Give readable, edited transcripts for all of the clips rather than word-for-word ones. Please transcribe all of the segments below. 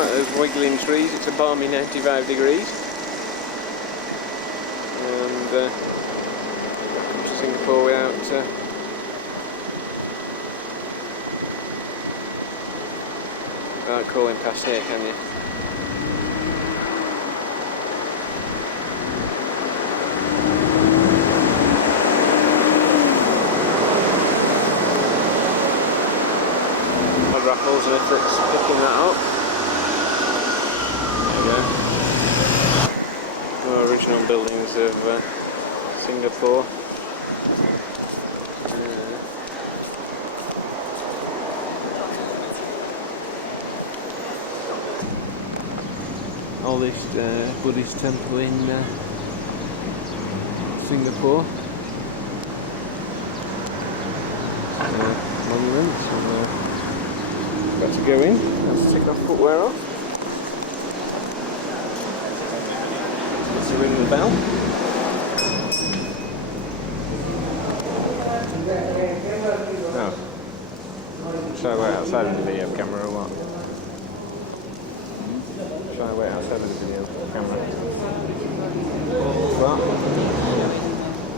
like those wiggling trees. It's a balmy 95 degrees. And come to Singapore without calling past here, can you? Raffles, and if it's picking that up, there we go. The original buildings of Singapore. Oldest Buddhist temple in Singapore. Monuments. Got to go in. Let's take our footwear off. Let's ring the bell. No. Shall I wait outside of the video camera or what? Shall I wait outside of the video camera? What? Oh,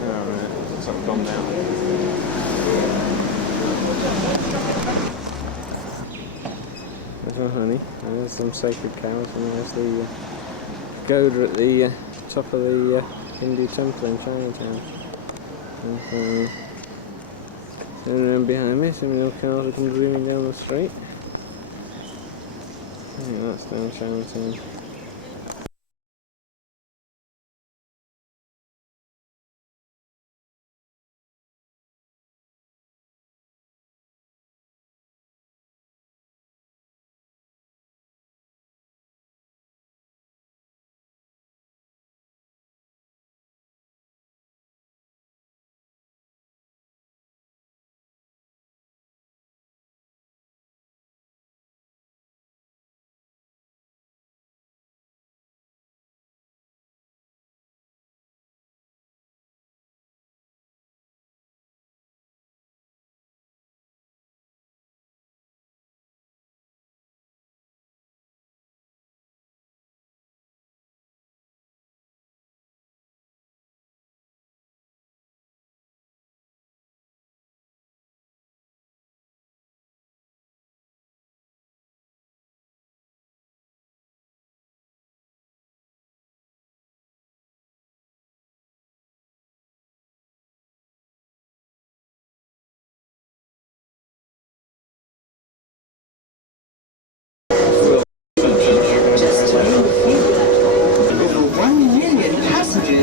no. It's up gone now. There's my honey, and there's some sacred cows, and there's the Goda at the top of the Hindu temple in Chinatown. And then behind me, some little cars that come zooming down the street. I think that's down Chinatown.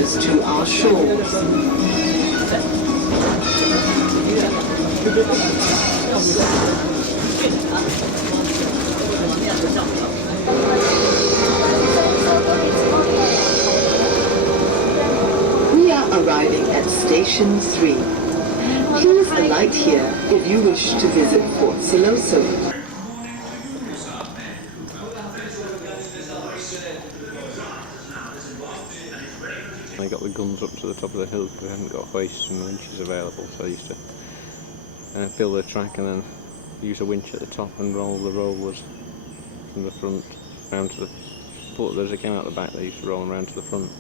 To our shores. We are arriving at Station 3. Please alight here if you wish to visit Fort Siloso. They got the guns up to the top of the hill because they hadn't got hoists and winches available, so I used to fill the track and then use a winch at the top and roll the rollers from the front round to the port. Those that came out the back, they used to roll them round to the front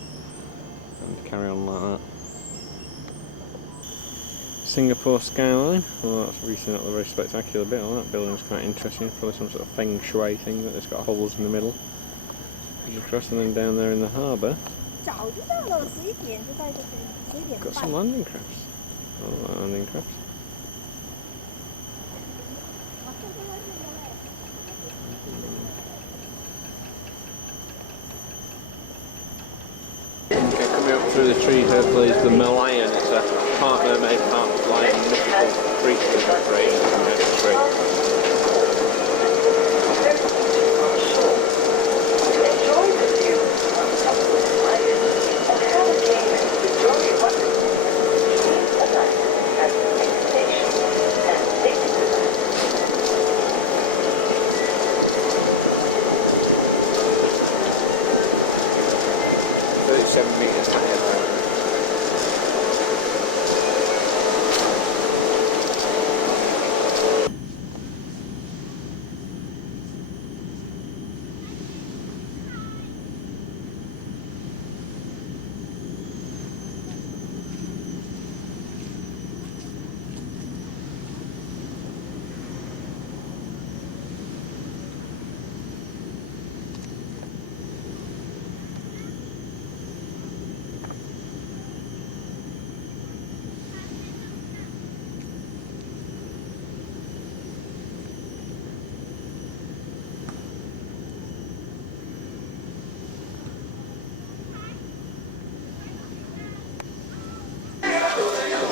and carry on like that. Singapore skyline. Well, that's obviously not the very spectacular bit. Well, that building's quite interesting. Probably some sort of feng shui thing that it's got holes in the middle. Across and then down there in the harbour. Got some landing crafts. Oh, landing crafts. Okay, coming up through the tree hurdle is the Malayan. It's a part mermaid, part flying mythical creature that raised from the tree.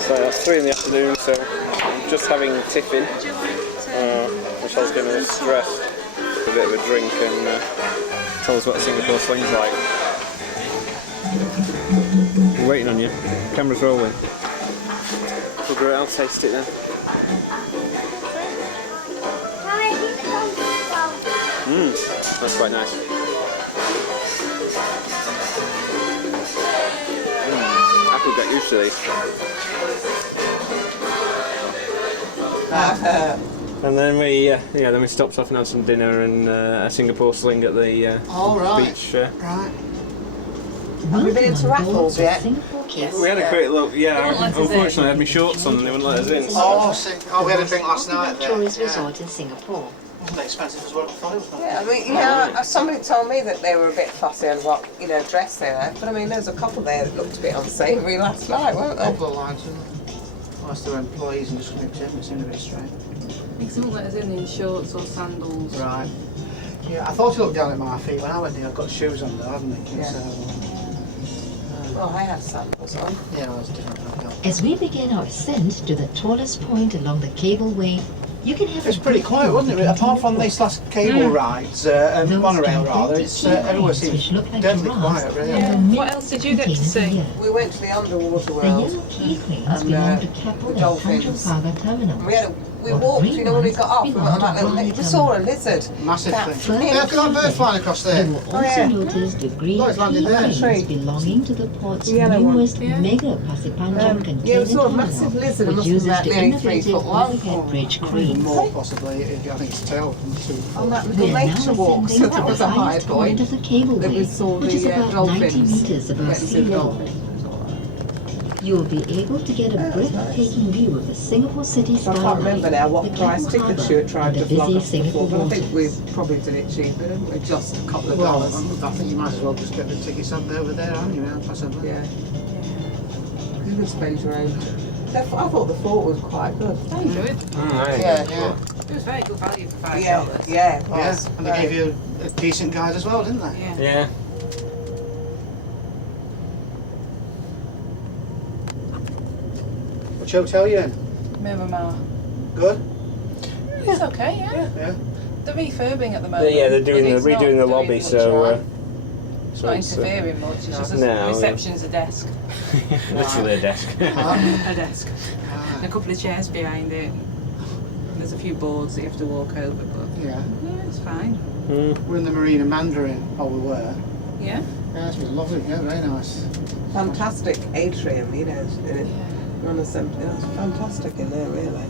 So that's 3 in the afternoon, so I'm just having tiffin. Michelle's getting a little stressed. A bit of a drink and tell us what the Singapore sling's like. We're waiting on you. Camera's rolling. Figure it out, taste it then. That's quite nice. I could get used to these. And then we stopped off and had some dinner and a Singapore sling at the beach. Right. Have we been into Raffles yet? Yes. We had a quick look. Yeah, unfortunately I had my shorts on and they wouldn't let us in. Oh, we had a drink last night there. Tourist resort in Singapore. Wasn't expensive as what I thought it was. Yeah, I mean, somebody told me that they were a bit fussy on what, dress they were. But I mean, there's a couple there that looked a bit unsavoury last night, weren't A they? couple of lines, didn't they? Unless they were employees and just nipped in, it seemed a bit strange. Because they won't let us in shorts or sandals. Right. Yeah, I thought he looked down at my feet when I went there. I've got shoes on there, hadn't I? Yeah. So, Well, I had sandals on. yeah, that was different. As we begin our ascent to the tallest point along the cableway, you can have It's pretty quiet, wasn't it? Apart from these last cable rides, monorail rather, it's everywhere seems deadly quiet, really. Yeah. What else did you get to see? We went to the underwater The world. yellow key cranes And, belong to Keppel the and dolphins. Tanjong Pagar terminals. We walked, when we got off, we went on that little we saw a lizard. Massive That thing. flipped. Yeah, look at that bird flying across You there. will also yeah. notice the green Oh, it's landed key there. cranes Tree. belonging to the port's The yellow one. newest Yeah. mega Pasipanjang container yeah, we saw a terminal, massive lizard, it which must be uses about the nearly 3 innovative foot long. overhead bridge Even cranes. more possibly, I think it's tail from 2 foot. On that We little are now nature walk, so ascending that to was the a high highest point point. of the That cableway, we saw which is the about 90 dolphins. meters above Went to sea see the level. dolphins. You will be able to get a breathtaking view of the Singapore city So I skyline, can't remember now what the price Keppel tickets you Harbour, tried and to the flog busy us before, Singapore but I think waters. we probably did it cheaper, didn't we? Just a couple of Well, dollars. I think you might as well just get the tickets up over there, haven't you, now, possibly? Yeah. You could spend your own. I thought the fort was quite good. I enjoyed it. Yeah. It was very good value for $5. Yeah, yeah, it Yeah, was. and they gave you a decent guide as well, didn't they? Yeah. Yeah. Which hotel you in? Miramar. Good? It's okay, yeah. Yeah. They're refurbing at the moment. Yeah, they're doing but it's not redoing the doing lobby, much so harm. It's not it's, interfering much. It's just No, a reception's a desk. literally a desk. A desk. And a couple of chairs behind it. And there's a few boards that you have to walk over, but Yeah. yeah, it's fine. We're in the Marina Mandarin. Oh, we were. Yeah. Yeah, it's been lovely. Yeah, very nice. Fantastic atrium, Yeah. You're on a something that's fantastic in there, really.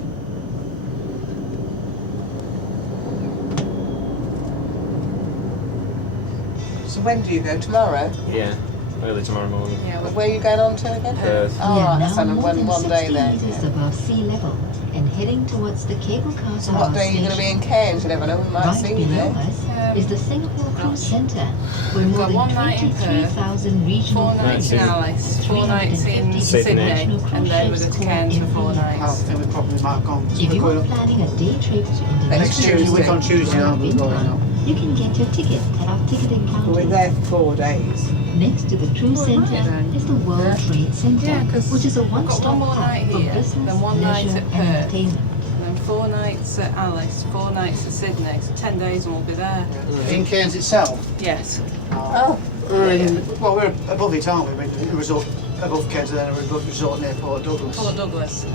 So when do you go? Tomorrow? Yeah, early tomorrow morning. Yeah. Where are you going on to again? Perth. Oh, We are right, that's now on more one than day 60 there. meters above sea level and heading towards the cable car So tower what day are you going to be in Cairns? You never know, we might Right see you below there. us is the Singapore Cruise Centre, where We've more got than 1 night in Perth, 23,000 regional 4 nights in flights, Alice, 4 nights in 350 Sydney, international and then we're cruise going to ships Cairns for every 4 year. I nights. think we probably might have gone. If you We're are going planning a day trip to Next Indonesia Tuesday. week on Tuesday, aren't we? Going up. you can get your ticket at our ticketing We're counter. there for 4 days. Next to the cruise centre then. is the World Trade Centre, Yeah, 'cause which is a we've got one-stop one more hub night for here, business, then 1 night leisure at and Perth. entertainment. And then 4 nights at Alice, 4 nights at Sydney, so 10 days and we'll be there. In Cairns itself. Yes. Oh, We're in. Well, we're above it, aren't we? We're in a resort above Cairns, and then we're above resort near Port Douglas. Port Douglas.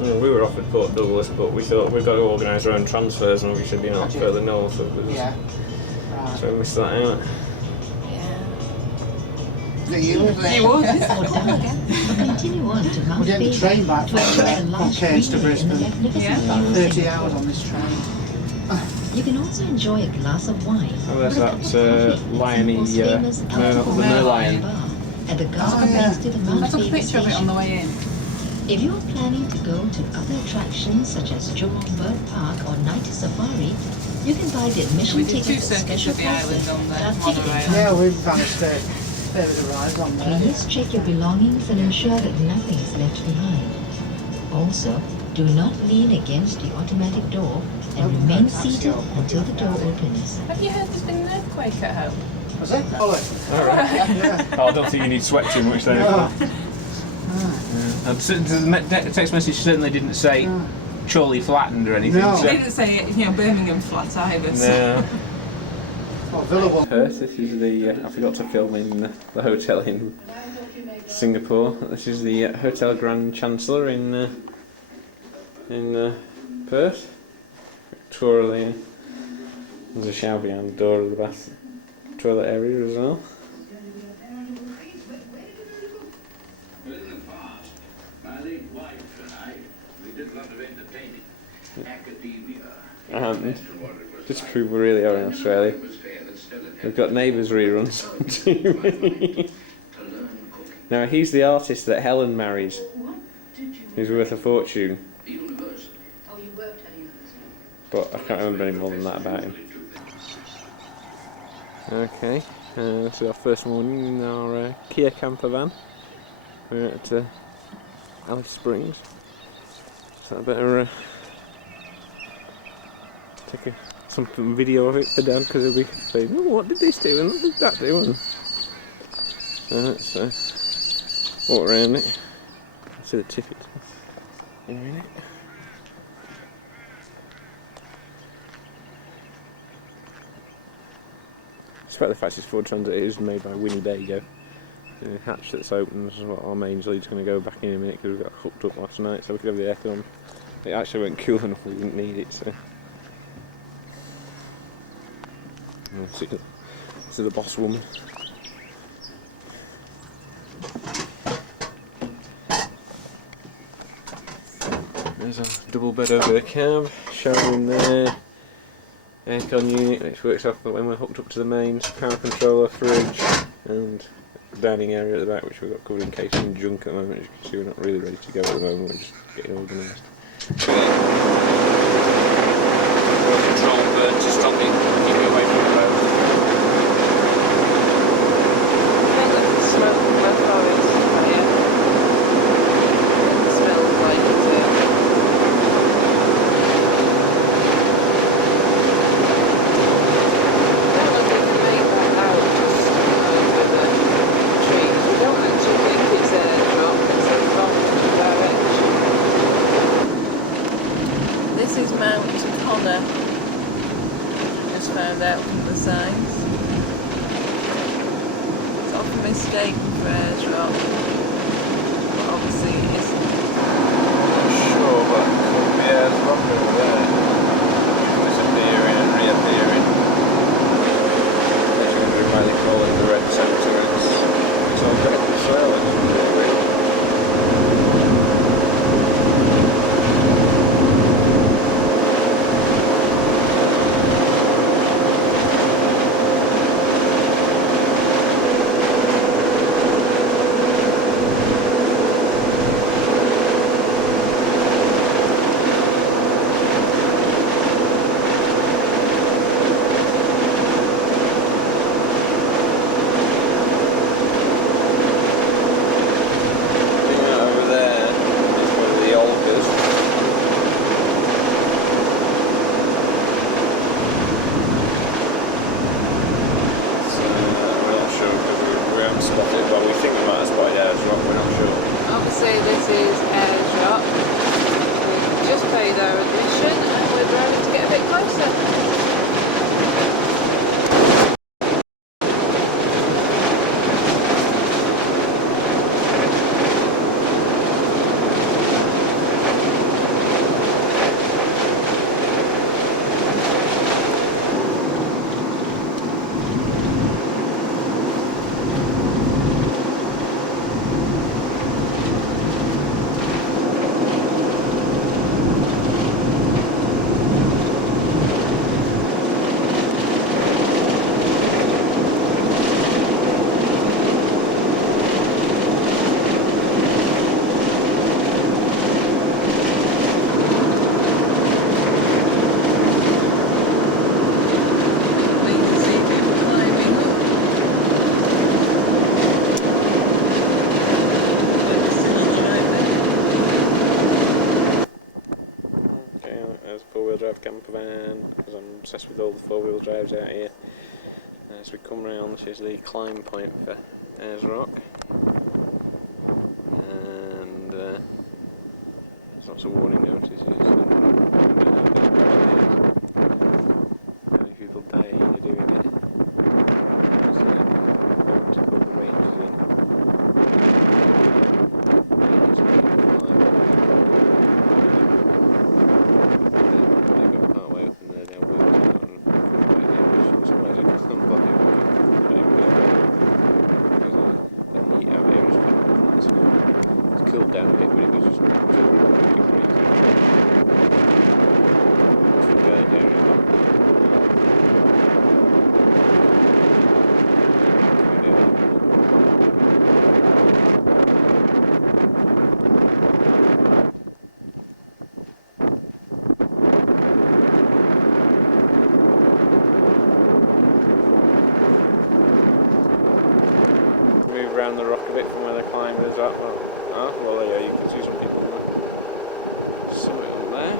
We were offered Port Douglas, but we thought we've got to organise our own transfers and we should be Had you? further north. So Yeah. so we missed that out. do you? You would. Or down, continue on to Mount We're getting the Faber train back to enjoy a from large Cairns to relay in the Brisbane. magnificent Yeah. view About of 30 Singapore. hours on this train. You can also enjoy a glass of wine. Oh, there's or a cup that, of coffee lion-y, at Singaple's famous alcohol the merlion. bar at the garden yeah. next to the Mount I took a Faber picture of it on station. the way in. If you are planning to go to other attractions such as Jurong Bird Park or Night Safari, you can buy the admission We did 2 tickets at circuits special of the island prices on the at our ticketing monorail. counter. Yeah, we've managed to stay with the rides on there. Please check your belongings and ensure that nothing is left behind. Also, do not lean against the automatic door and remain seated until the door opens. Have you heard there's been an earthquake at home? Was it? Oh, Alright. yeah. Oh, I don't think you need to sweat too much then. No. The text message certainly didn't say Chorley flattened or anything. No. So. They didn't say, Birmingham flat either. No. Available. Perth. This is the. I forgot to film in the hotel in Singapore. This is the Hotel Grand Chancellor in Perth. Tour of the. There's a shower behind the door of the bath toilet area as well. And just to prove we really are in Australia, we've got Neighbours reruns on TV. Now he's the artist that Helen marries. He's worth a fortune. But I can't remember any more than that about him. Okay, this is our first morning in our Kia camper van. We're at Alice Springs. So I better take some video of it for Dad, because he'll be saying, oh, what did this do and what did that do? And so let's walk around it. See the ticket in a minute. Despite the fact it's Ford Transit, it is made by Winnebago. The hatch that's open is what our mains lead's going to go back in a minute, because we got hooked up last night, so we could have the aircon. It actually went cool enough, we didn't need it, so. See the boss woman. There's a double bed over the cab, shower in there, aircon unit which works off when we're hooked up to the mains, power controller, fridge, and dining area at the back which we've got covered in case and junk at the moment. As you can see, we're not really ready to go at the moment, we're just getting organised. Control bird to stop it, keep it away from the road. Found out from the signs. It's often mistaken for Ayers Rock, but obviously it isn't. Sure, but it could be Ayers Rock over there. Disappearing and reappearing. As we might call it the Red Centre, it's all got the soil in it. Obviously this is Ayers Rock. We've just paid our admission and we're driving to get a bit closer. Camper van, because I'm obsessed with all the four-wheel drives out here. As we come round, this is the climb point for Ayers Rock, and lots of warning notices and how many people dying are doing it. There's going to call the rangers in. Rangers people they've got a pathway up and they're now working out and which in some ways I can't bother because that heat out here is nice. It's cooled down a bit, but it was just once we got it down move around the rock a bit from where the climbers are. Well, yeah, you can see some people on the summit up there.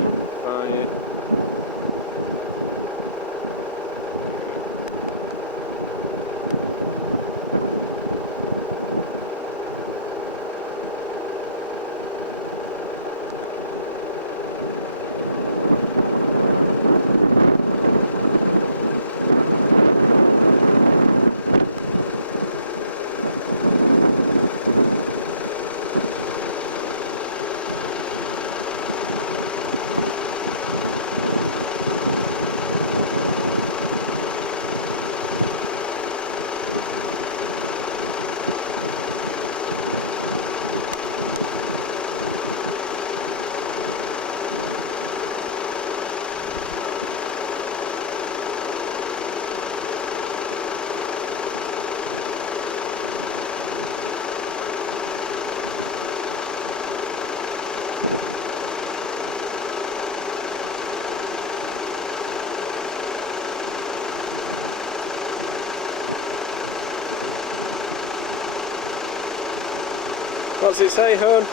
What's it say, hon?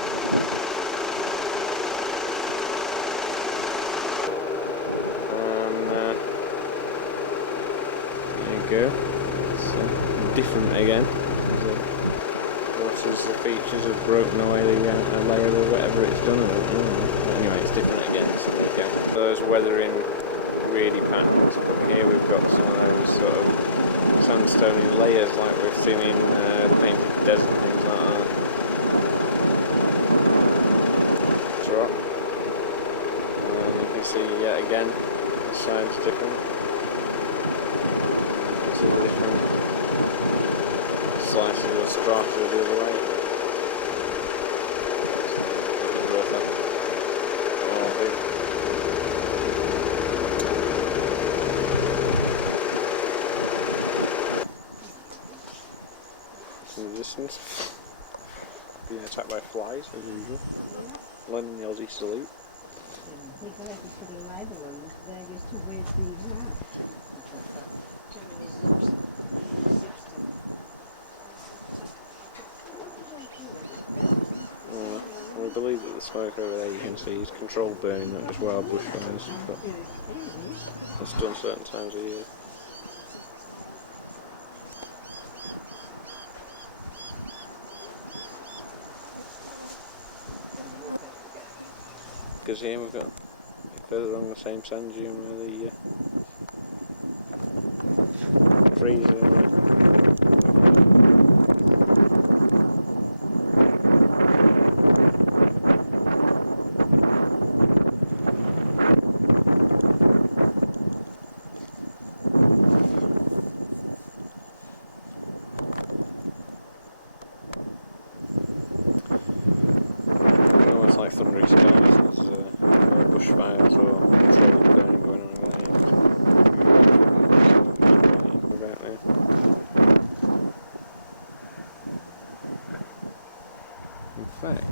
There you go. It's different again. The features have broken away the layer or whatever it's done. Anyway, it's different again. So there you go. Those weathering really patterns, but here we've got some of those sort of sandstony layers like we've seen in the painted desert and things like that. Rock. And you can see yet again the side's different. You can see the different slices of strata the other way. In the distance, being attacked by flies as usual. Learning the Aussie salute. People have to put a label on there just to where things are. Well, I believe that the smoke over there you can see is controlled burning, not just wild bushfires, but it's done certain times a year. Because here we've got a bit further along the same sand dune where the trees are. It's like thundery skies. There's no bushfires or controlled burning going on over there. About there. In fact,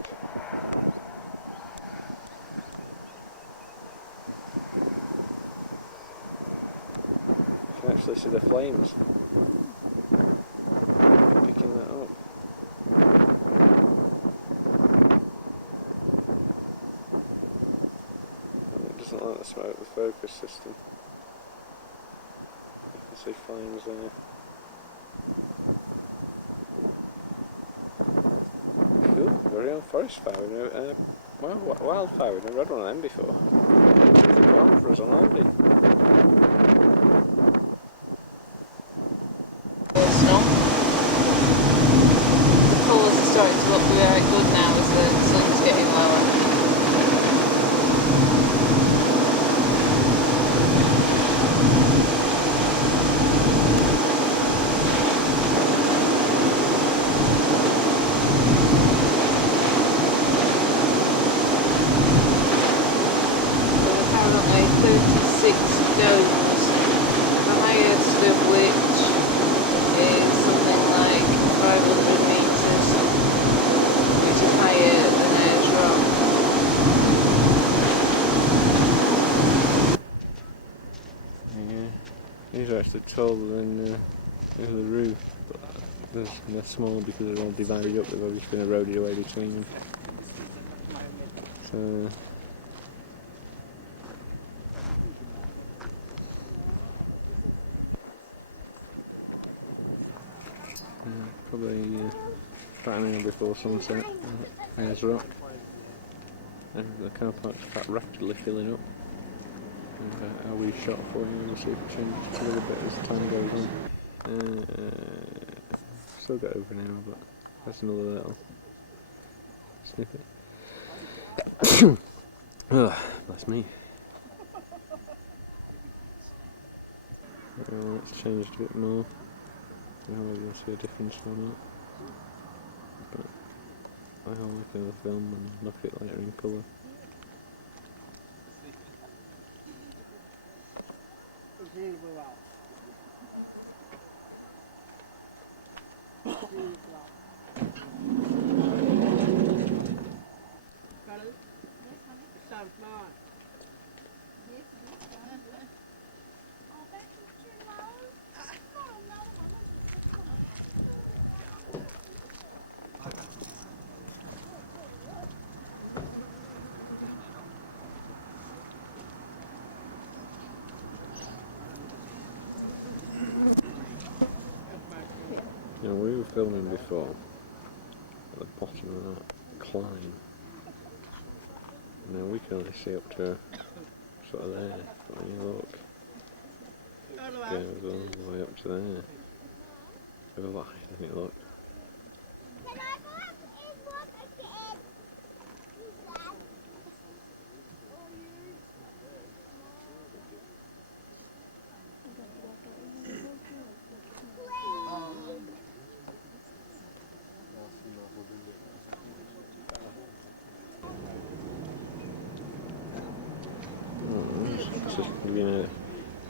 you can actually see the flames picking that up. Doesn't like the smoke, the focus system. You can see flames there. Cool, very own forest fire. Well, wildfire, we've never had one of them before. It's a one for us on holiday. Snow. The colours are starting to look very good now as the sun's getting lower. Apparently 36 domes, the highest of which is something like 500 metres, which is higher than Ayers Rock. Yeah, these are actually taller than the roof, but they're small because they're all divided up. They've obviously been eroded away between them. So. Probably about an hour before sunset at Ayers Rock. And the car park's quite rapidly filling up. And I'll re-shot for you, we'll see if it changes a little bit as time goes on. Still got over an hour, but that's another little snippet. Oh, bless me. It's changed a bit more. I don't know if you'll see a difference or not. But I'll look at the film and look at it later in colour. Now we were filming before at the bottom of that climb. Now we can only see up to sort of there, but when you look, it goes all the way up to there. So wide, doesn't it look?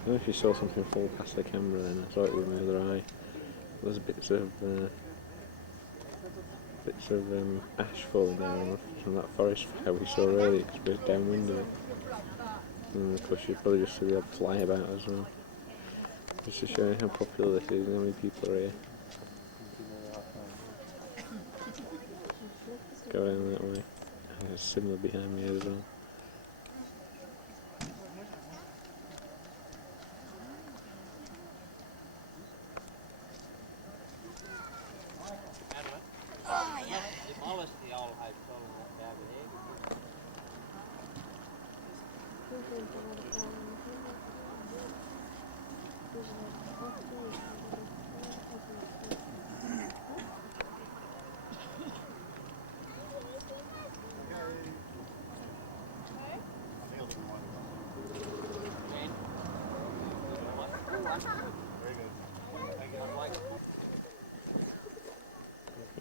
I don't know if you saw something fall past the camera then, I saw it with my other eye. There's bits of ash falling down from that forest fire we saw earlier, because we were downwind of it. And of course you probably just see the odd fly about as well. Just to show you how popular this is and how many people are here. Go down that way. And there's similar behind me as well.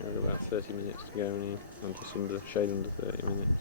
We've got about 30 minutes to go now. I'm just under shade under 30 minutes.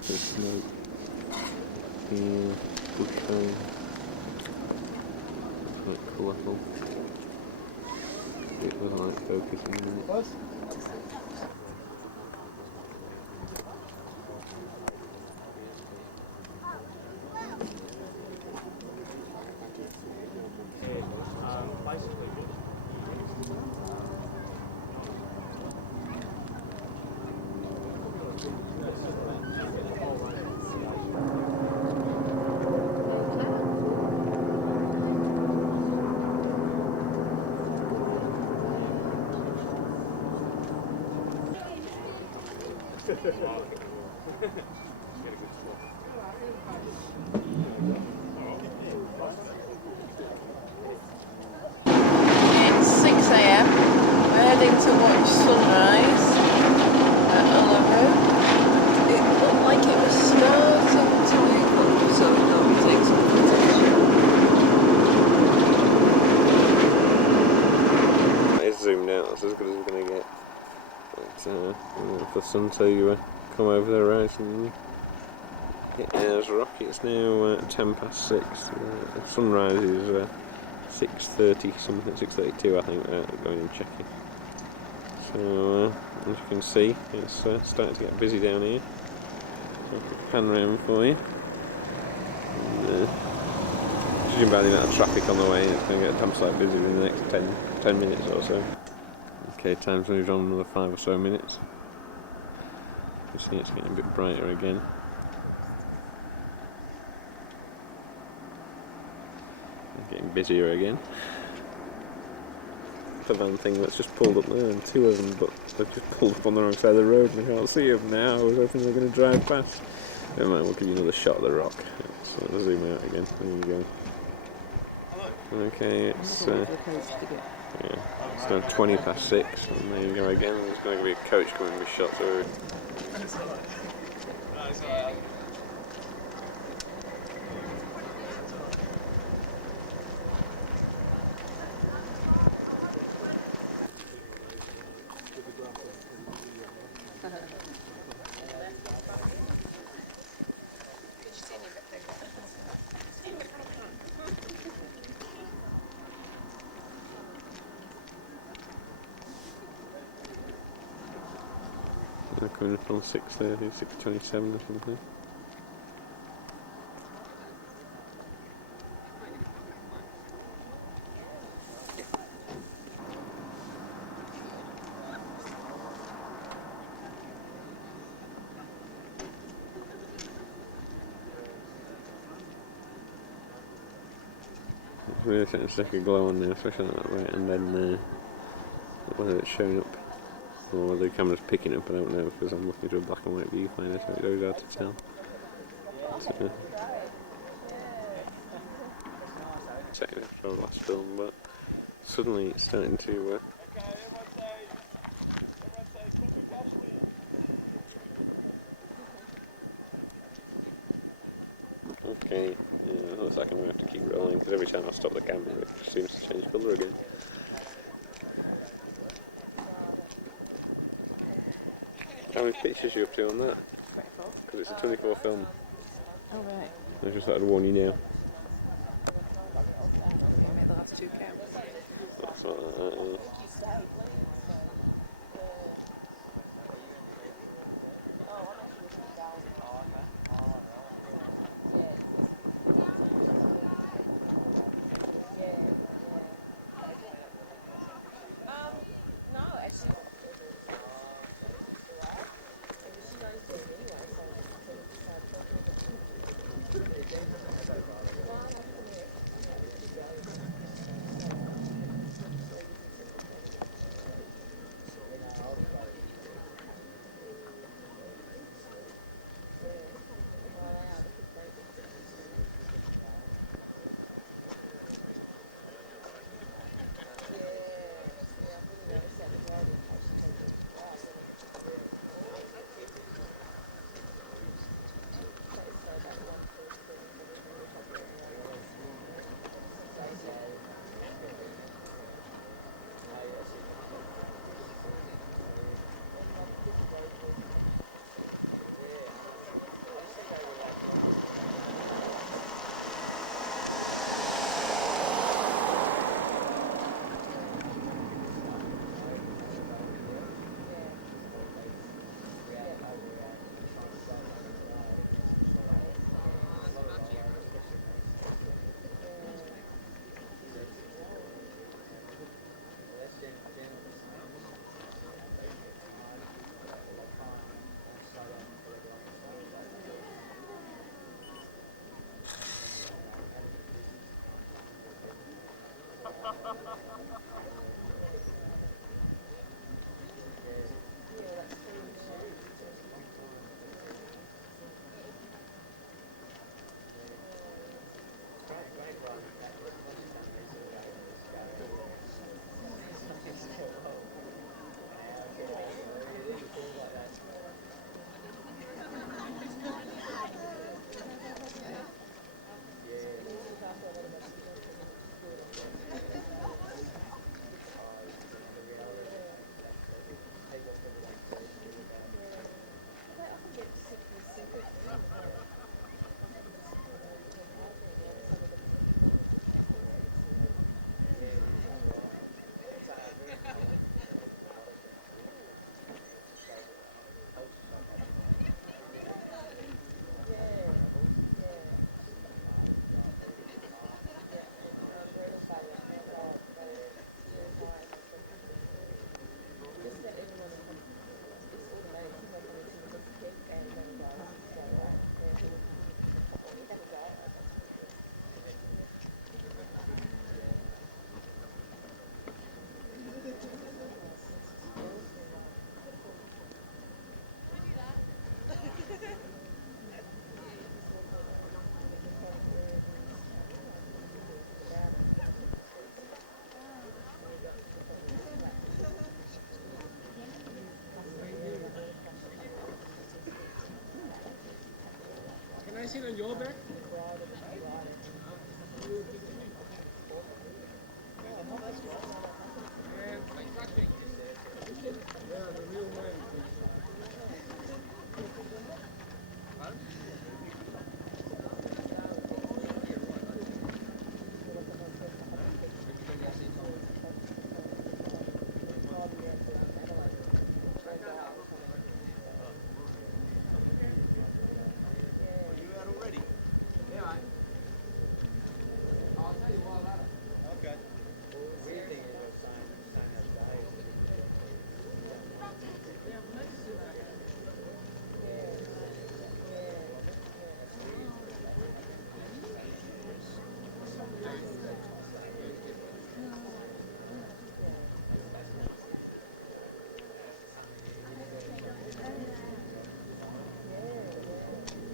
The smoke, the bush fire, quite colourful. It was like focusing on it. It's 6 a.m. We're heading to watch sunrise at Uluru. It looked like it was starting to wake up, so we thought we'd take some footage. It's zoomed out, that's as good as we're going to get. But, for the sun to come over the horizon. Ayers Rock, it's now 10 past 6. Sunrise is 6:30 something, 6:32 I think, going and checking. So as you can see, it's starting to get busy down here. I'll pan round for you. Judging by the amount of traffic on the way, it's going to get damn sight busy in the next 10 minutes or so. Okay, time's moved on another 5 or so minutes. You see it's getting a bit brighter again. Getting busier again. The van thing that's just pulled up there, and 2 of them, but they've just pulled up on the wrong side of the road and I can't see them now. I was hoping they were going to drive past. Never mind, we'll give you another shot of the rock. So I'll zoom out again. There you go. Okay, it's now 20 past 6, and there you go again. There's going to be a coach coming to be shot through. They're coming up on 6:30, 6:27 or something. It's really starting to stick a glow on there, especially on that right, and then whether it's showing up or whether the camera's picking up, I don't know, because I'm looking through a black and white viewfinder, so it's always hard to tell. But, second after our last film, but suddenly it's starting to okay, yeah, looks like I'm going to have to keep rolling, because every time I stop the camera it seems to change colour again. How many pictures are you up to on that? 24. Because it's a 24 film. Oh right. I just thought I'd warn you now. You made the last 2 count. That's what that is. Can I sit on your back? Yeah, the real way.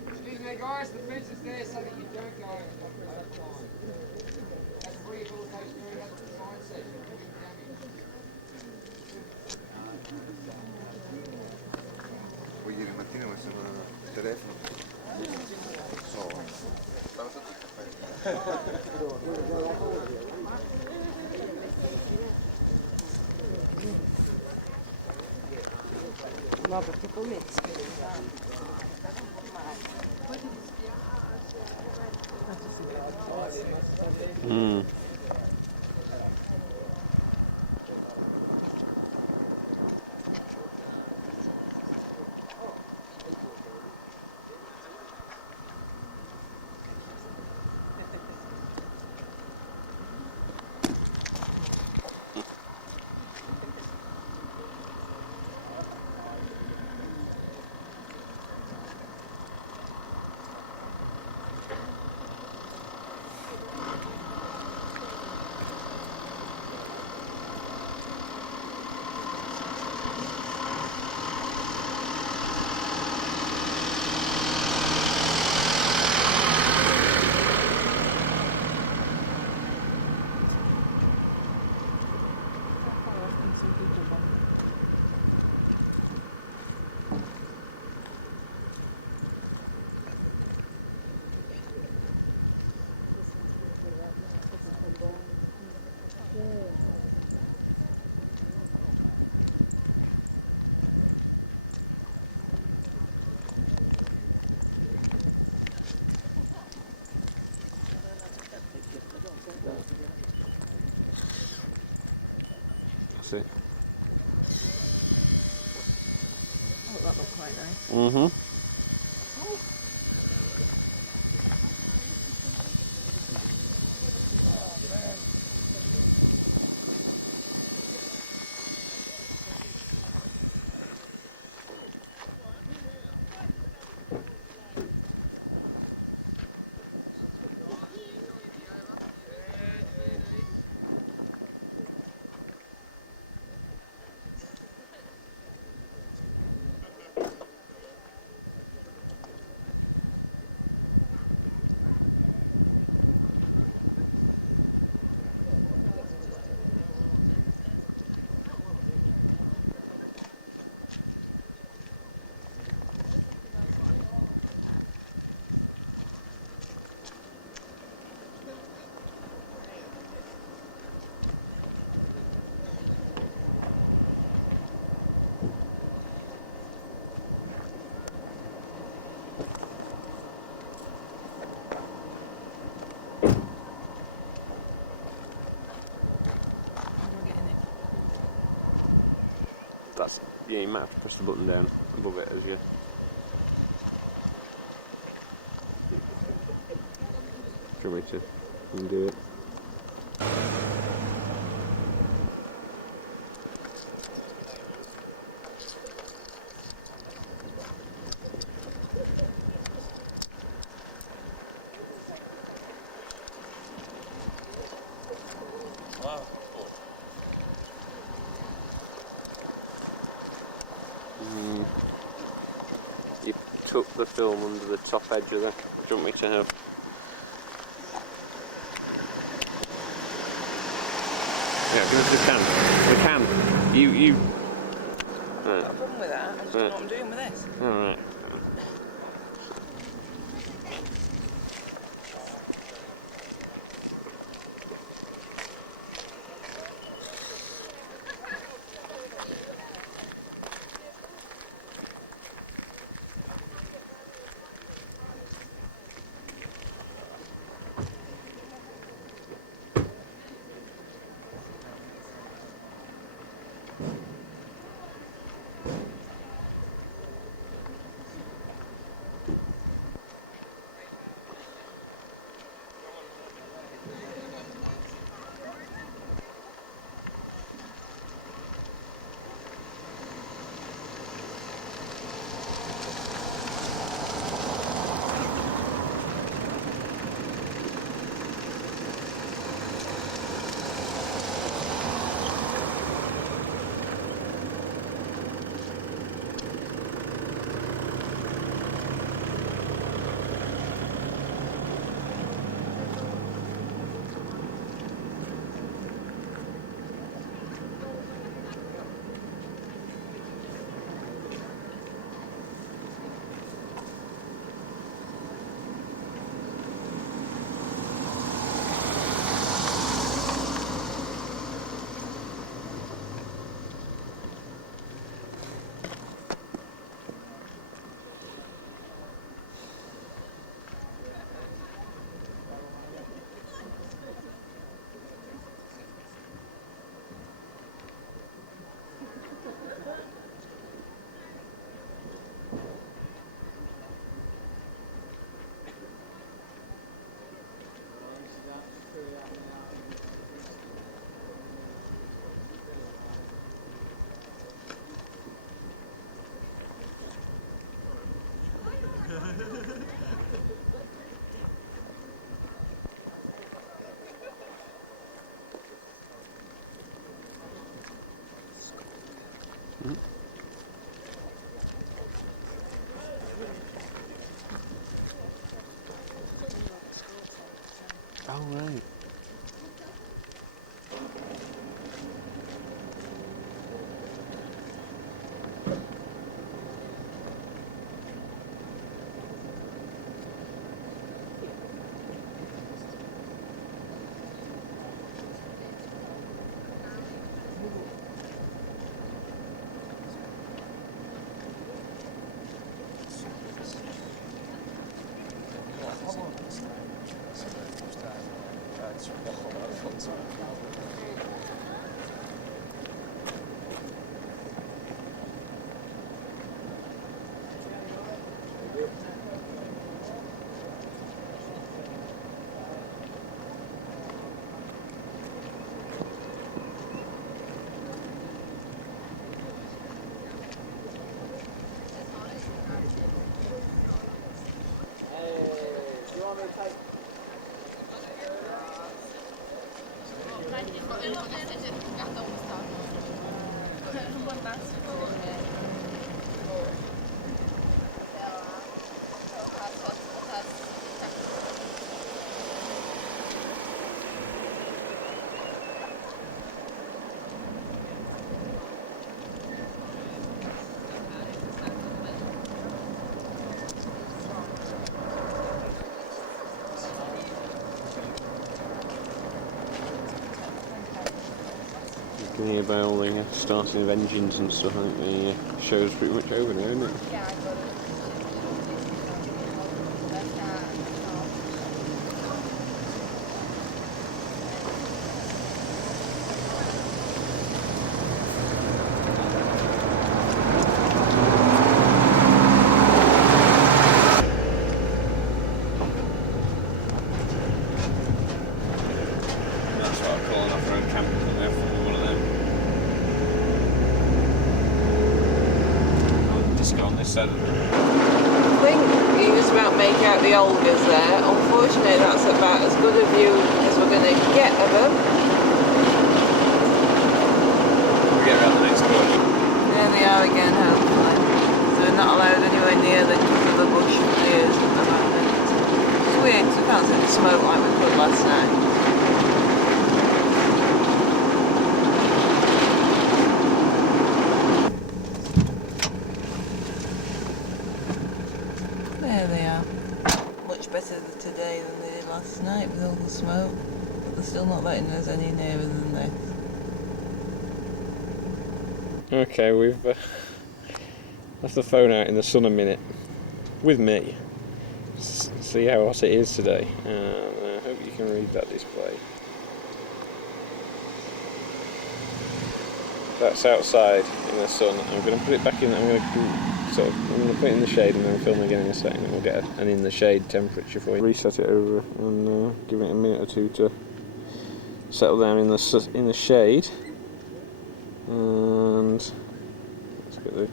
Excuse me guys, the fence is there so that you don't go over the line. That's rehabilitation area, that's the sign section. Poi ieri mattina mi sembra il telefono. Solo. Stanno tutti i caffè. No, perché poi mi Mm. That's it. Oh, that looked quite nice. Mm-hmm. that's, yeah, you might have to press the button down above it as you. Show me to undo it. You tuck the film under the top edge of the. Do you want me to have? Yeah, give us the can. The can. You. I've got a problem with that. I just don't know what I'm doing with this. Alright. Oh, right. You can hear by all the starting of engines and stuff. I think the show's pretty much over now, isn't it? falling off our own campers and we have one of them. I'll just go on this side of the I think you just about make out the Olgas there. Unfortunately, that's about as good a view as we're going to get of them. we get around the next corner. There they are again, hopefully. So we're not allowed anywhere near the top of the bush clears at the moment. It's weird because we can't see the smoke like we could last night. There they are. Much better today than they did last night with all the smoke. But they're still not letting us any nearer than this. Okay, we've left the phone out in the sun a minute with me. See how hot it is today. I hope you can read that display. That's outside in the sun. I'm going to put it back in. I'm going to put it in the shade and then film again in a second, and we'll get an in the shade temperature for you. Reset it over and give it a minute or two to settle down in the shade. And let's get the.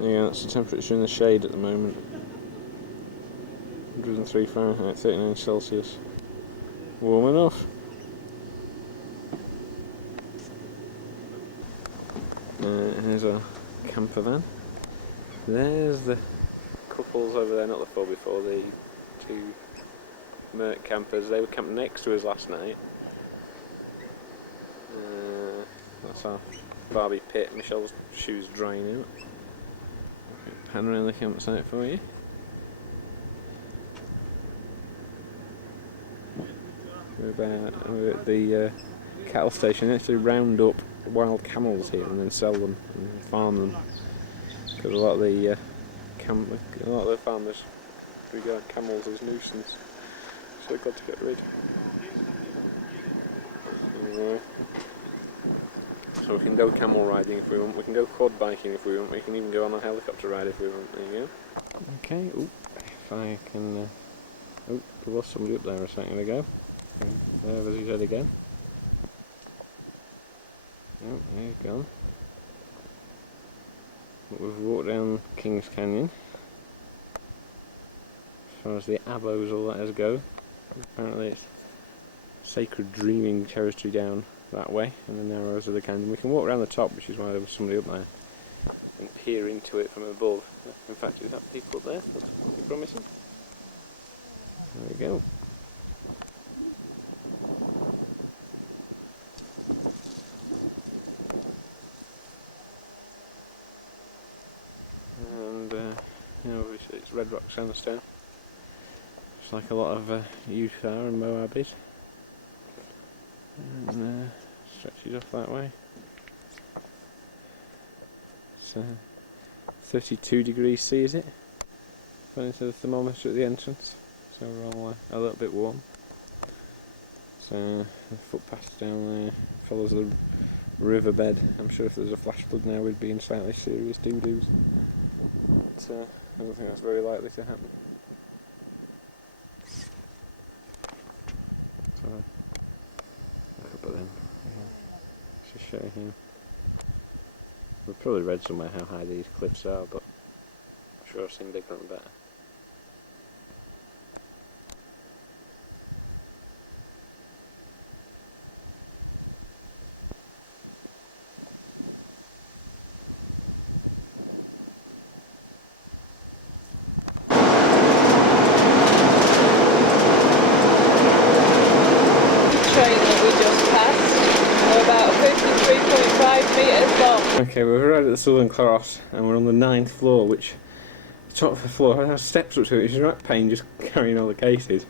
Yeah, that's the temperature in the shade at the moment. 103 Fahrenheit, 39 Celsius. Warm enough. Here's our camper van. There's the couples over there, not the four before, the two Merc campers. They were camped next to us last night. That's our Barbie pit. Michelle's shoes drying out. Pan around the campsite for you. We're at the cattle station. They actually round up wild camels here and then sell them and farm them. Because a lot of the farmers regard camels as nuisance, so they've got to get rid. Anyway. So we can go camel riding if we want, we can go quad biking if we want, we can even go on a helicopter ride if we want. There you go. Okay, if I can... there was somebody up there a second ago. There's his head again. Oh, he's gone. But we've walked down Kings Canyon. As far as the abos will let us go. Apparently it's sacred dreaming territory down that way, and the narrows of the canyon. We can walk around the top, which is why there was somebody up there, and peer into it from above. In fact, is that people up there? That's pretty promising. There we go. And obviously it's red rock sandstone, just like a lot of Utah and Moab is. And stretches off that way. It's 32 degrees C, is it? According to the thermometer at the entrance, so we're all a little bit warm. So the footpath down there follows the riverbed. I'm sure if there was a flash flood now we'd be in slightly serious doo-doos. But I don't think that's very likely to happen. So look up at them. Yeah. Just show you. We've probably read somewhere how high these cliffs are, but I'm sure I've seen bigger and better. Okay, we're right at the Southern Cross and we're on the 9th floor, which the top of the floor has steps up to it, which is a right pain just carrying all the cases.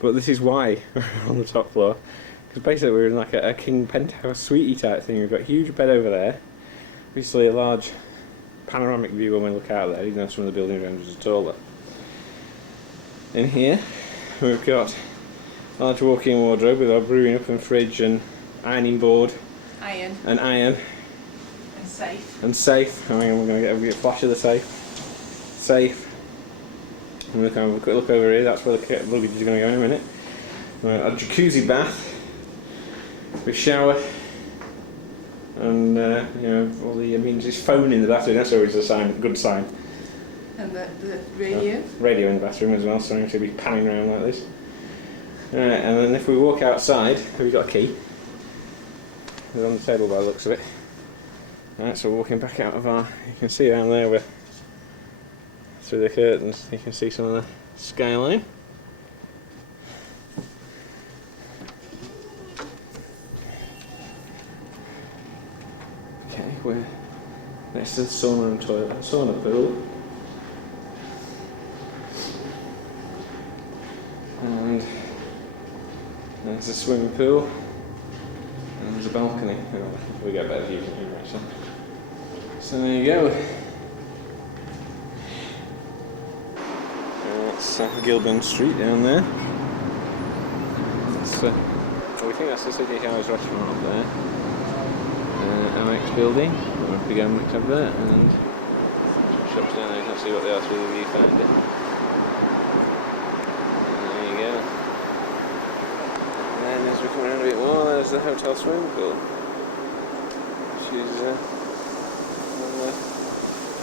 But this is why we're on the top floor, because basically we're in like a king penthouse suite type thing. We've got a huge bed over there, obviously a large panoramic view when we look out there, even though some of the building ranges are taller. In here we've got a large walk-in wardrobe with our brewing up and fridge and ironing board. Iron. And iron. Safe. And safe. I mean, we're going to get a flash of the safe. Safe. And we'll have a quick look over here. That's where the luggage is going to go in a minute. A jacuzzi bath. We shower, and you know, all the amenities. Phone in the bathroom. That's always a sign, good sign. And the radio? Radio in the bathroom as well, so I'm going to be panning around like this. Alright, and then if we walk outside, we've got a key. It's on the table by the looks of it. Alright, so walking back out of our, you can see down there where, through the curtains, you can see some of the skyline. Okay, we're next to the sauna and toilet, sauna pool. And there's a swimming pool, and there's a balcony. We get better view from here actually. So there you go. That's Gilburn Street down there. That's, we think that's the City Ayers restaurant up there. Amex building, a big Amex up there, and shops down there. You can see what they are through the viewfinder. As we come around a bit more, there's the hotel swimming pool, which is on the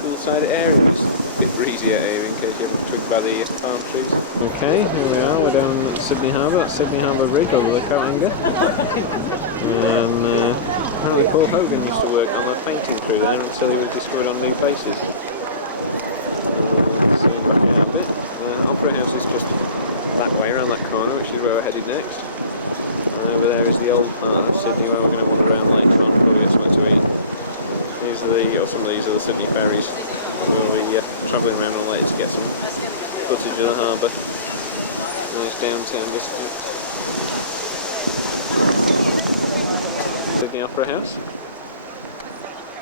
poolside area. It's a bit breezy out here in case you haven't twigged by the palm trees. Okay, here we are, we're down at Sydney Harbour, that's Sydney Harbour Bridge over the Cairns. And apparently Paul Hogan used to work on the painting crew there until he was discovered on New Faces. So backing out a bit. The Opera House is just that way, around that corner, which is where we're headed next. And over there is the old part of Sydney where we're going to wander around later on and probably get something to eat. These are some of these are the Sydney ferries. We'll be travelling around on later to get some footage of the harbour. Nice downtown district. Sydney Opera House.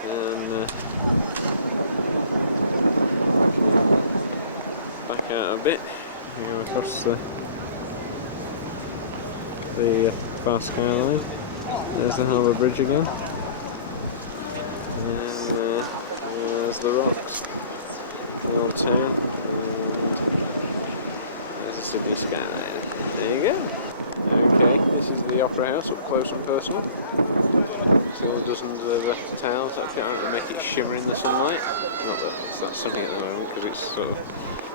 And back out a bit. We go across the far skyline. There's the Harbour Bridge again. And then there's the rocks, the old town, and there's the Sydney skyline. There you go. Okay, this is the Opera House up close and personal. See all the dozens of towels actually to make it shimmer in the sunlight. Not that it's not sunny at the moment because it's sort of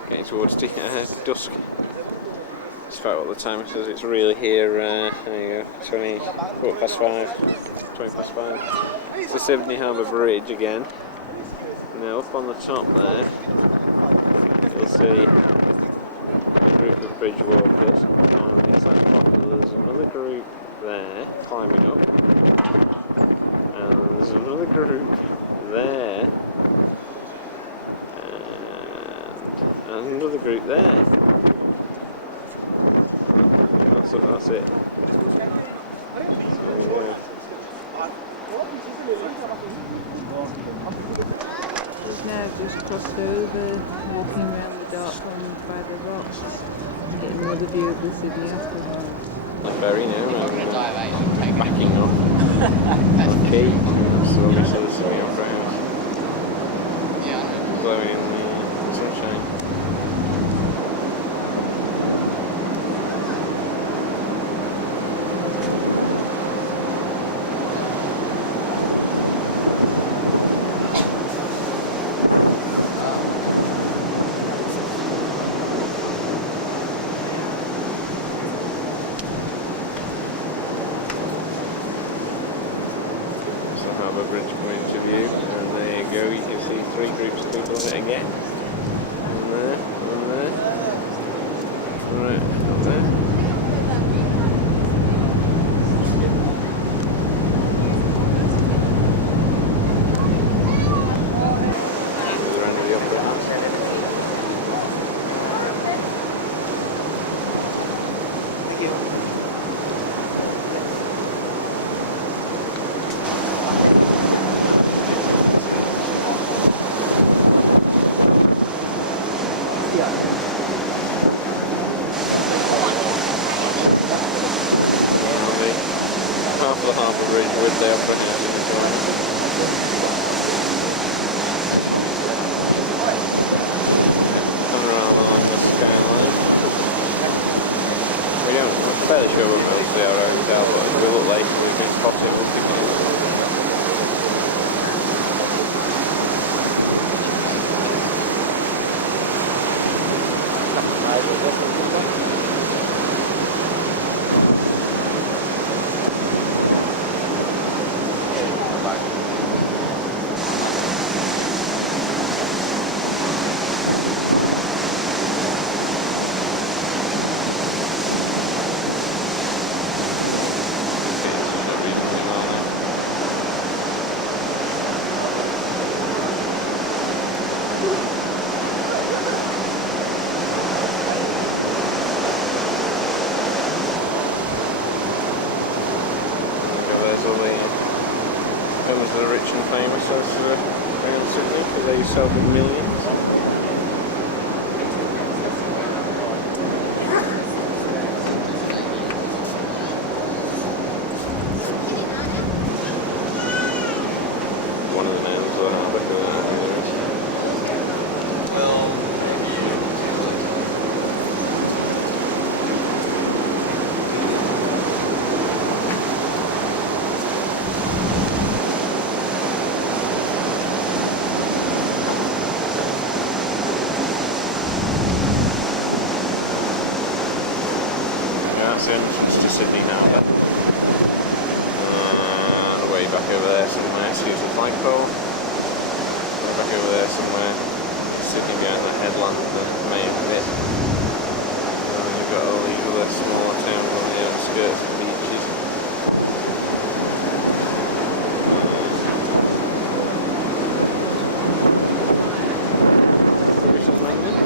getting towards dusk. Despite what the timer says, it's really here, there you go, 20 past 5. It's the Sydney Harbour Bridge again. Now up on the top there, you'll see a group of bridge walkers, and it's that popular. There's another group there, climbing up, and there's another group there, and another group there. That's it. We've now just crossed over, walking around the dark one by the rocks, and getting another view of the Sydney Opera House. The ferry now, and backing up. Okay, so obviously the Sydney Opera House. Glowing in the sunshine. Harbour Bridge coming into view, and there you go, you can see 3 groups of people on it again. One there, one there, right, up there. There's around the Opera House. Thank you. Half of the Harbour Bridge with the Opera House in the corner. Coming around along the skyline. I'm fairly sure we'll be able to see our hotel, but if we look later we can films that are rich and famous as around Sydney, because they sell for millions. One of the nails are quicker than the rest. That's the entrance to Sydney Harbour. Way back over there somewhere, see the flagpole. Way back over there somewhere, sitting behind the headland, the main bit. And then we've got all these other smaller towns on the outskirts of the beaches. Probably something like this.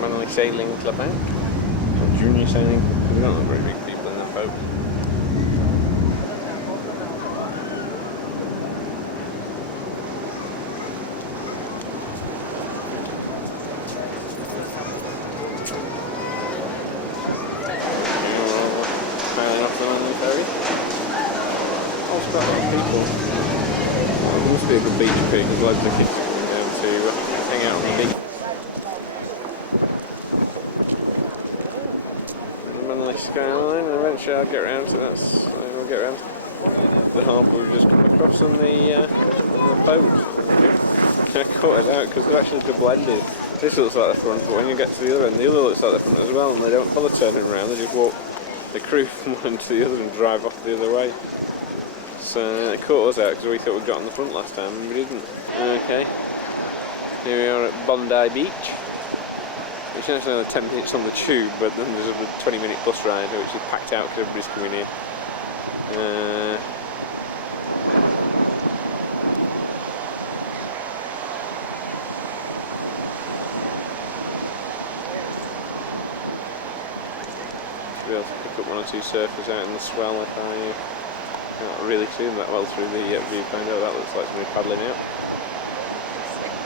Manly Sailing Club Bank, or Junior Sailing. We're not very big people in that boat. Sailing off the Manly ferry. Also got a lot of people. Well, it must be a good beach creek, because loads of kids can go to hang out on the beach. Skyline, and eventually I'll get around to that. We'll get around to the harbour we've just come across on the boat. I caught it out because they're actually double-ended. This looks like the front, but when you get to the other end, the other looks like the front as well, and they don't bother turning around. They just walk the crew from one to the other and drive off the other way. So it caught us out because we thought we'd got on the front last time, and we didn't. Okay, here we are at Bondi Beach. It's actually only 10 minutes on the tube, but then there's a 20-minute bus ride which is packed out because everybody's coming here. Be able to pick up one or two surfers out in the swell if I can't really see them that well through the viewfinder. That looks like somebody paddling out.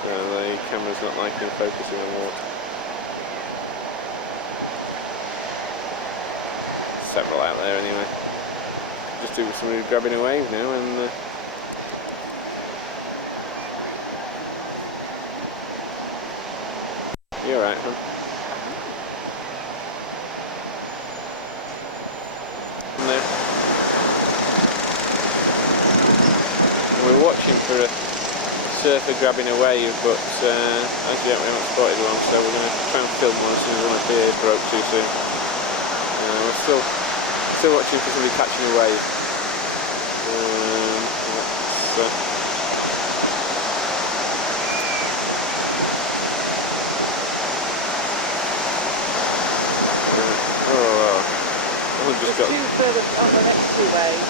The camera's not liking focusing on water. Several out there anyway. Just doing somebody grabbing a wave now, and you're alright, huh? And there. And we're watching for a surfer grabbing a wave, but as yet we haven't spotted one, so we're going to try and film one as soon as one appears. Broke too soon. We're still watching for somebody catching a wave. Just got two further on the next two waves.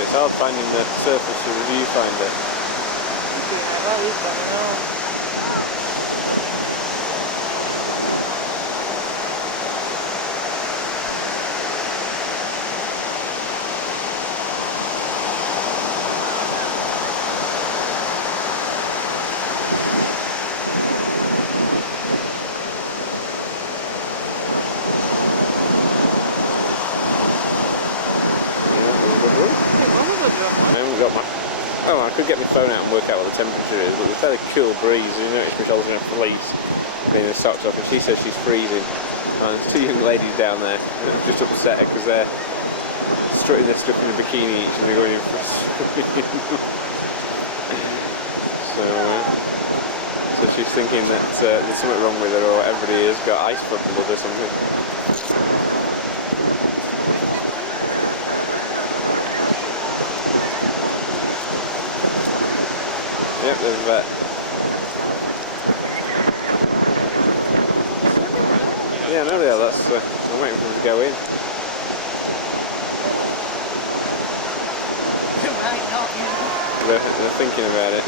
It's hard finding the surface of the viewfinder. That is going on. I could get my phone out and work out what the temperature is, but it's a fairly cool breeze. You notice Michelle's in a fleece, being a socked off, and she says she's freezing. And there's two young ladies down there just upset her because they're strutting their stuff in a bikini each and they're going in for a swim. So she's thinking that there's something wrong with her, or everybody has got ice for blood or something. Yep, there's a vet. Yeah, no, they are. That's. I'm waiting for them to go in. They're thinking about it.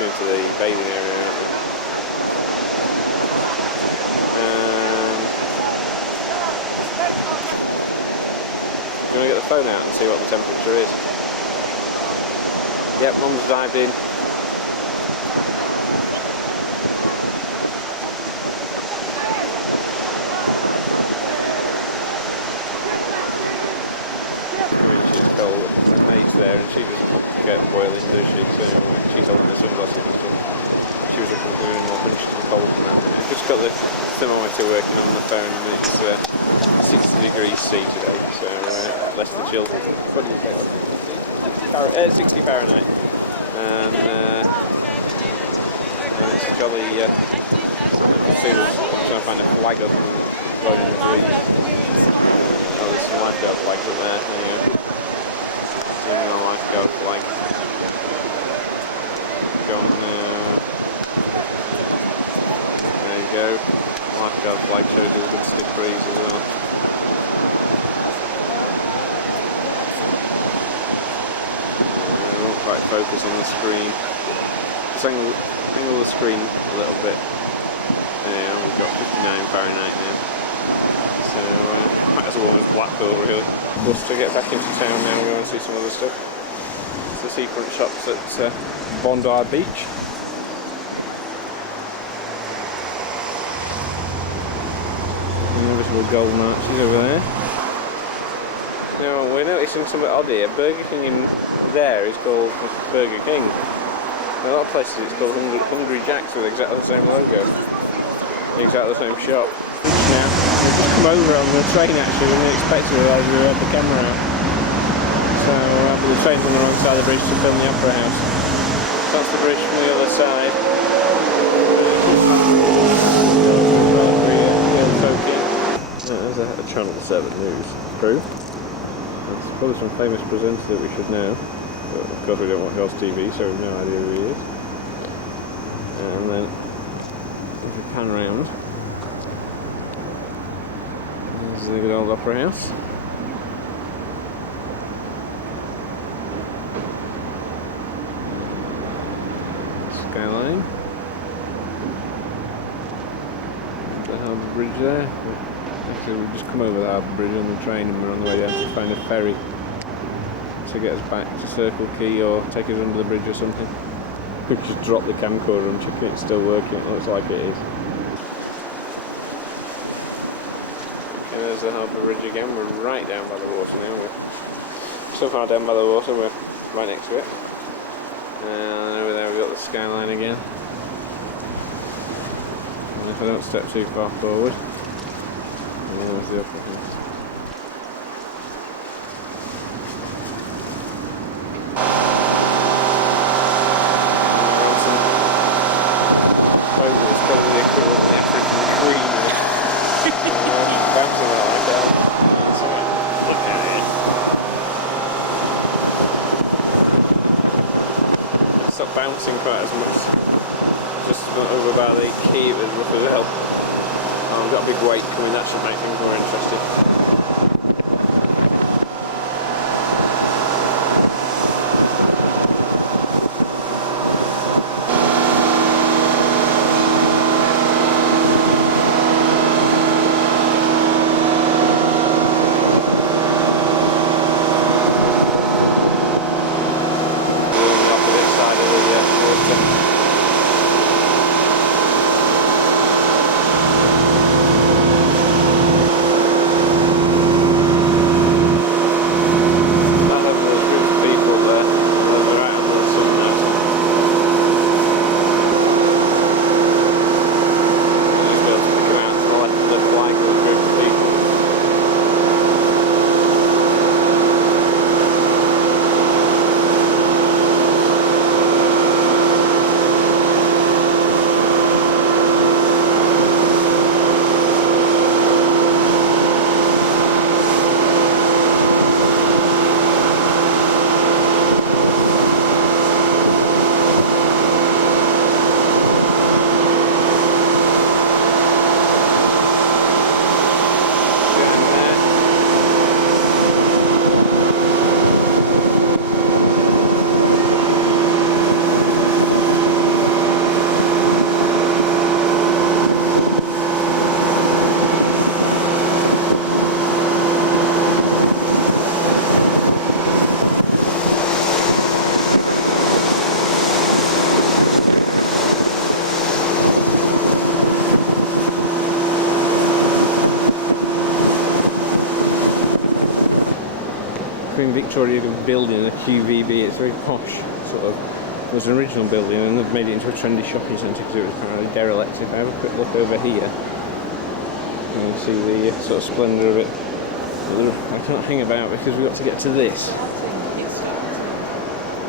walking into the bathing area, aren't we? Do you want to get the phone out and see what the temperature is? Yep, Mum's dived in. She's cold. My mate's there and she doesn't want to get boiling, does she? So she's holding the sunglasses and stuff. She was looking for more when she's cold and that. I've just got the thermometer working on the phone and it's 60 degrees C today, so less the chill. 60 Fahrenheit. And it's jolly. You can see I'm trying to find a flag up and blowing in the breeze. Oh, there's some lifeguard flags up there. There you go. Seeing a lifeguard flag. Go on. There you go. Lifeguard flag shows a good stiff breeze as well. Quite focus on the screen. Let's angle the screen a little bit. Yeah, we've got 59 Fahrenheit now. So quite as warm as Blackpool really. Just to get back into town now, we're going to see some other stuff. It's the seafront shops at Bondi Beach. Little golden arches over there. Now we're noticing something odd here. Burger King in there is called Burger King. In a lot of places it's called Hungry Jack's with exactly the same logo. Exactly the same shop. Now, we've just come over on the train actually, we didn't expect to realise we had the camera out. So the train's on the wrong side of the bridge to film the Opera House. That's the bridge from the other side. There's a Channel 7 news crew. There's probably some famous presenters that we should know, but of course we don't watch Horse TV, so we've no idea who he is. And then if we pan around, there's the good old Opera House. Skyline. The harbour bridge there. Actually, we've just come over the harbour bridge on the train and we're on the way down to find a ferry to get us back to Circle Quay or take us under the bridge or something. We've just dropped the camcorder and checking it's still working. It looks like it is. Okay, there's the harbour bridge again. We're right down by the water now. We're so far down by the water, we're right next to it. And over there we've got the skyline again. And if I don't step too far forward, there's the Opera House. It's probably the equivalent of the African cream. Bouncing like that. Look at it. It's not bouncing quite as much. Just over by the quay, it was rough as hell. Oh, we've got a big wake coming, that should make things more interesting. Queen Victoria building, the QVB. It's very posh, sort of. It was an original building and they've made it into a trendy shopping centre because it was apparently derelict. If I have a quick look over here, you can see the sort of splendour of it. I can't hang about because we've got to get to this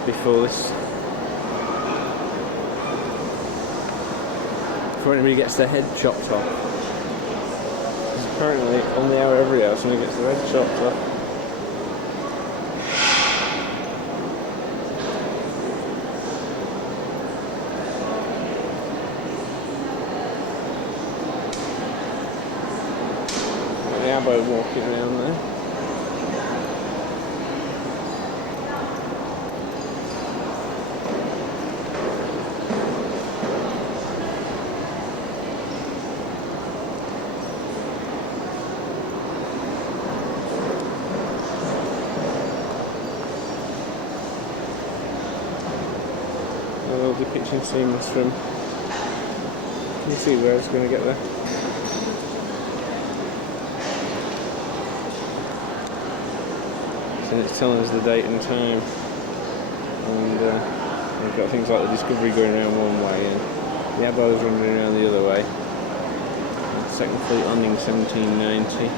before anybody gets their head chopped off. Because apparently on the hour every hour somebody gets their head chopped off. Walking around there. Well, depicting scenes from. Can you see where it's going to get there? And it's telling us the date and time, and we've got things like the Discovery going around one way and the Abbo's running around the other way. And Second Fleet landing 1790.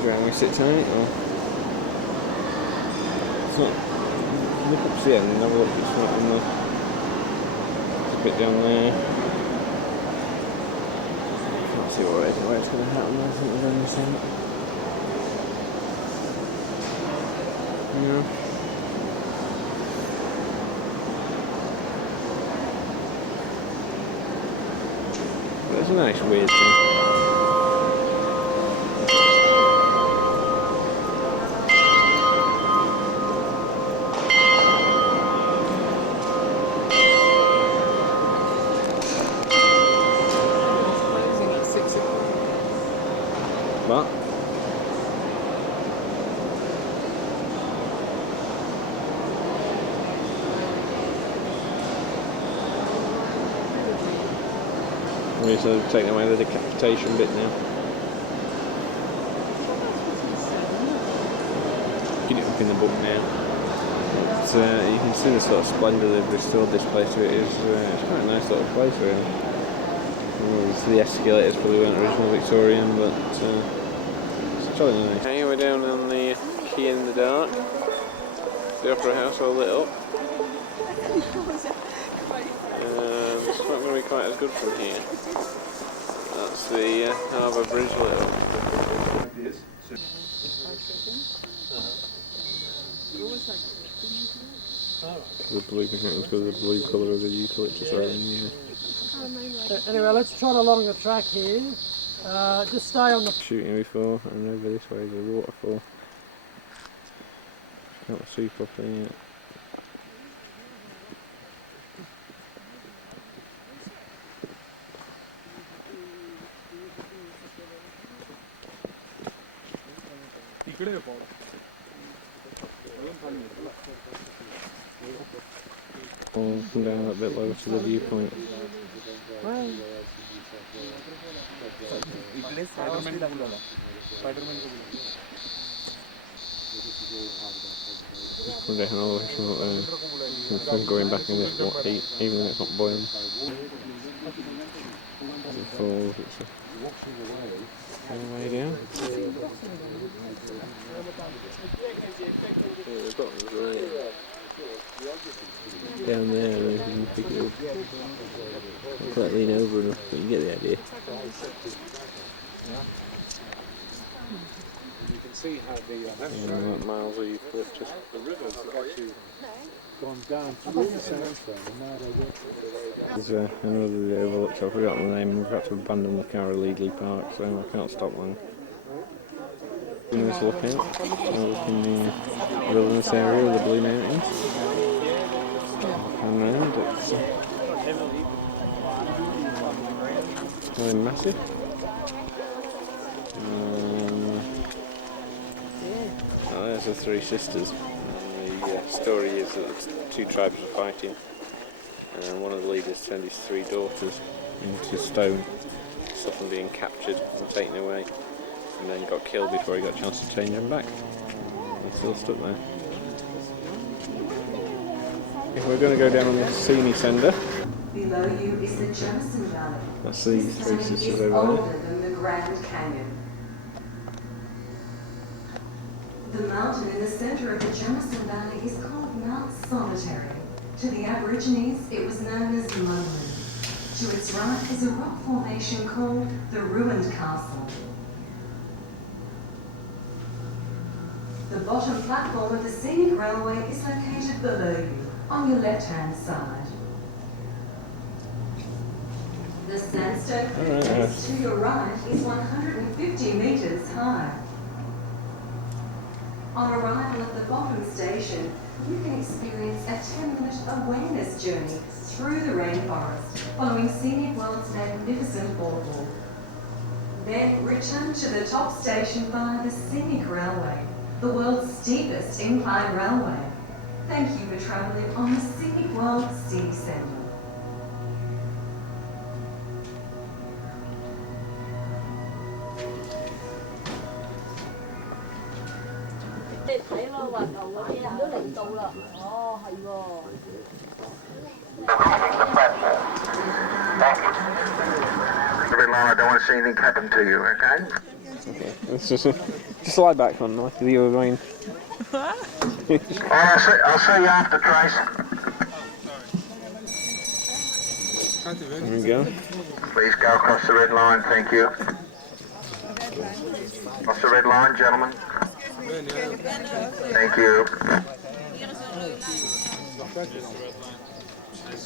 Can we sit tight or? It's not. Look up to the end and have a look. It's not in the. It's a bit down there. See where it's going to happen. I think we've only seen it. Yeah. But it's a nice weird thing. What? We're sort of taking away the decapitation bit now. Get it up in the book now. But, you can see the sort of splendour they've restored this place to. It's quite a nice little place really. The escalators probably weren't original Victorian, but it's totally nice. Okay, we're down on the quay in the dark. The Opera House all lit up. It's not going to be quite as good from here. That's the Harbour Bridge lit up. The blue, I think it was because of the blue colour of the eucalyptus around here. Anyway, let's trot along the track here. Just stay on the... Shooting before, and over this way is a waterfall. Can't see properly yet. I'll come down a bit lower to the viewpoint. Come down all the way from up there. I'm going back in this heat, even when it's not boiling. As it falls, it's a way down. The bottom's right down there, and you can pick it up. Not quite lean over enough, but you get the idea. You can see how the miles of eucalyptus. the rivers have actually gone down through the sandstone, and now they're working their way down. There's another overlook, so I've forgotten the name. We've had to abandon the car illegally parked, so I can't stop long. In this lookout, I'll look in the wilderness area of the Blue Mountains. And round, it's really massive. Oh, there's the Three Sisters. And the story is that the two tribes were fighting, and one of the leaders turned his three daughters into stone, stuff from being captured and taken away, and then got killed before he got a chance to change them back. They're still stuck there. If we're going to go down on the Sini Sender, Below you is the Jamison Valley. that's the This Three valley Sisters is over older there. than the Grand Canyon. The mountain in the center of the Jamison Valley is called Mount Solitary. To the Aborigines, it was known as Lowland. To its right is a rock formation called the Ruined Castle. The bottom platform of the scenic railway is located below you, on your left-hand side. The sandstone cliff face to your right is 150 metres high. On arrival at the bottom station, you can experience a 10-minute awareness journey through the rainforest, following Scenic World's magnificent boardwalk. Then return to the top station via the Scenic Railway, the world's steepest incline railway. Thank you for travelling on the Scenic World City Centre. The red line, I don't want to see anything happen to you, okay? Okay, let's just lie back on like you were going. I'll see you after, Trace. There we go. Please go across the red line, thank you. Across the red line, gentlemen. Thank you.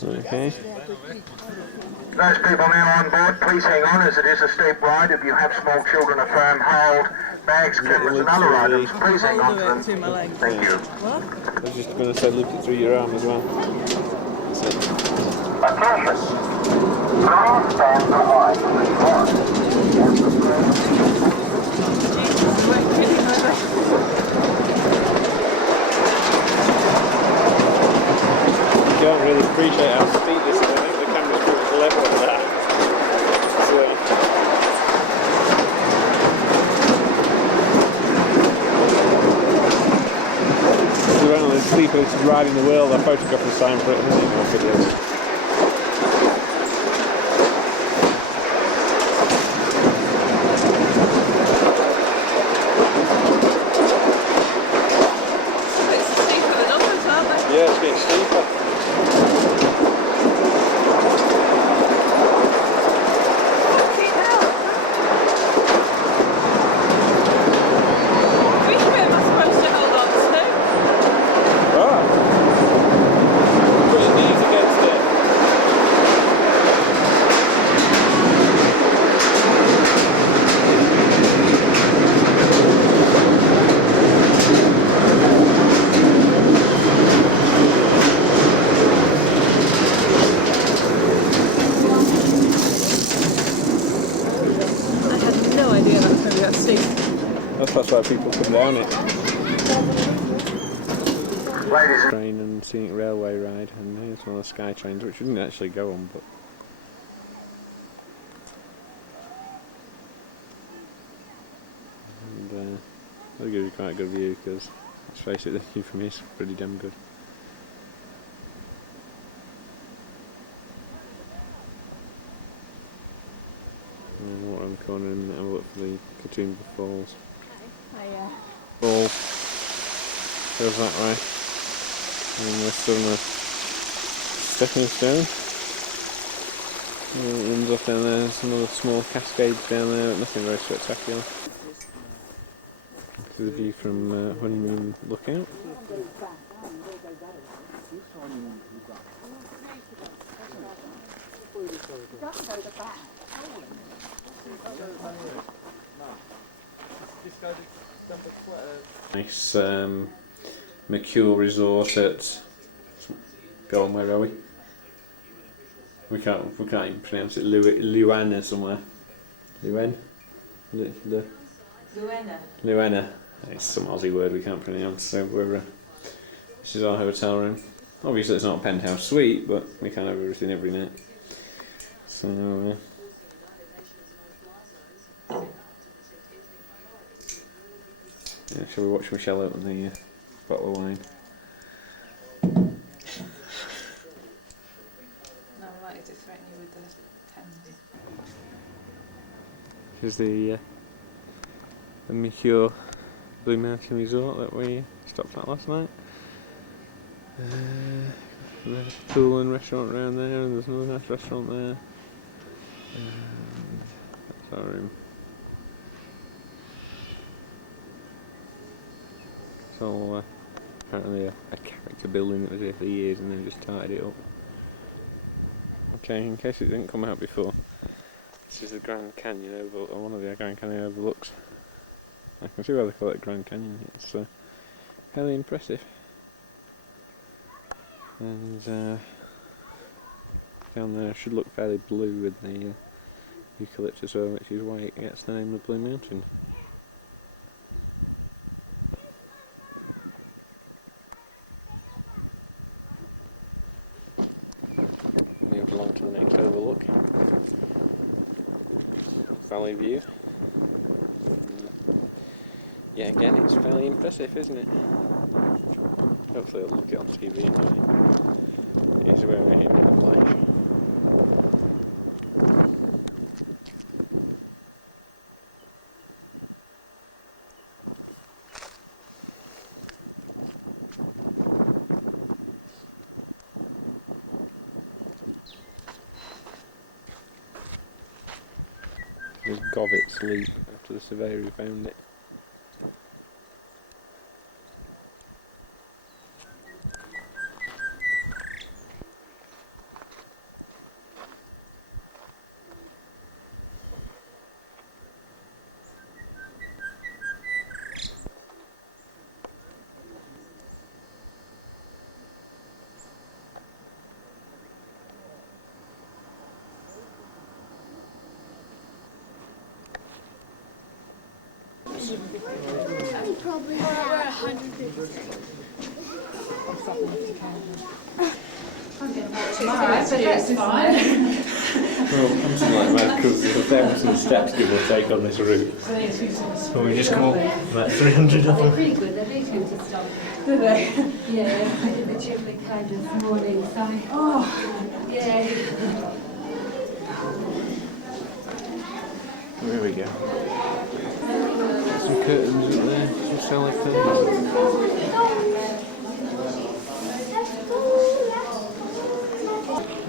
Okay. Those people now on board, please hang on as it is a steep ride. If you have small children, a firm hold, bags, cameras and other items, please hang on to them. Thank you. I was just going to say loop it through your arm as well. That's it. Attention. Please stand behind You don't really appreciate how steep this is. I think the camera's pretty level with that. It's one of the steepest ride in the world. I photographed the sign for it, haven't you, on video? Yeah, it's getting steeper. That's why people come down it. Train and scenic railway ride, and here's one of the sky trains, which we didn't actually go on, but that'll give you quite a good view because, let's face it, the view from here is pretty damn good. And water on the corner and have a look for the Katoomba Falls. Fall goes that way, and we're still on a stepping stone. And it runs off down there. There's some other small cascades down there, but nothing very spectacular. To the view from Honeymoon Lookout. Nice Mercure resort at, go on, where are we? We can't even pronounce it. Luana somewhere. Luana. Luana. It's some Aussie word we can't pronounce. So we're this is our hotel room. Obviously it's not a penthouse suite, but we can't have everything every night. So Shall we watch Michelle open the bottle of wine? No, I'm likely to threaten you with the pens. Here's the Mikio Blue Mountain Resort that we stopped at last night. There's a pool and restaurant around there, and there's another nice restaurant there. That's our room. It's all apparently a character building that was here for years and then just tied it up. Okay, in case it didn't come out before, this is the Grand Canyon overlook, or one of the Grand Canyon overlooks. I can see why they call it Grand Canyon. It's fairly impressive. And down there should look fairly blue with the eucalyptus over, which is why it gets the name of Blue Mountain. Moved along to the next overlook. Valley view. Yeah, again, it's fairly impressive, isn't it? Hopefully I'll look it on TV anyway. It is where we're hitting the flash. There's Govit's Leap after the surveyor who found it. Probably about 150. Tomorrow, but it's fine. Well, something like that, because there's 1,000 steps give or take on this route. So we just come up about 300 of They're them. pretty good, they do tend to stop. Do they? Yeah, I did the gym with kind of morning, so. Oh, yeah. There we go. Some curtains up there, some cellar curtains.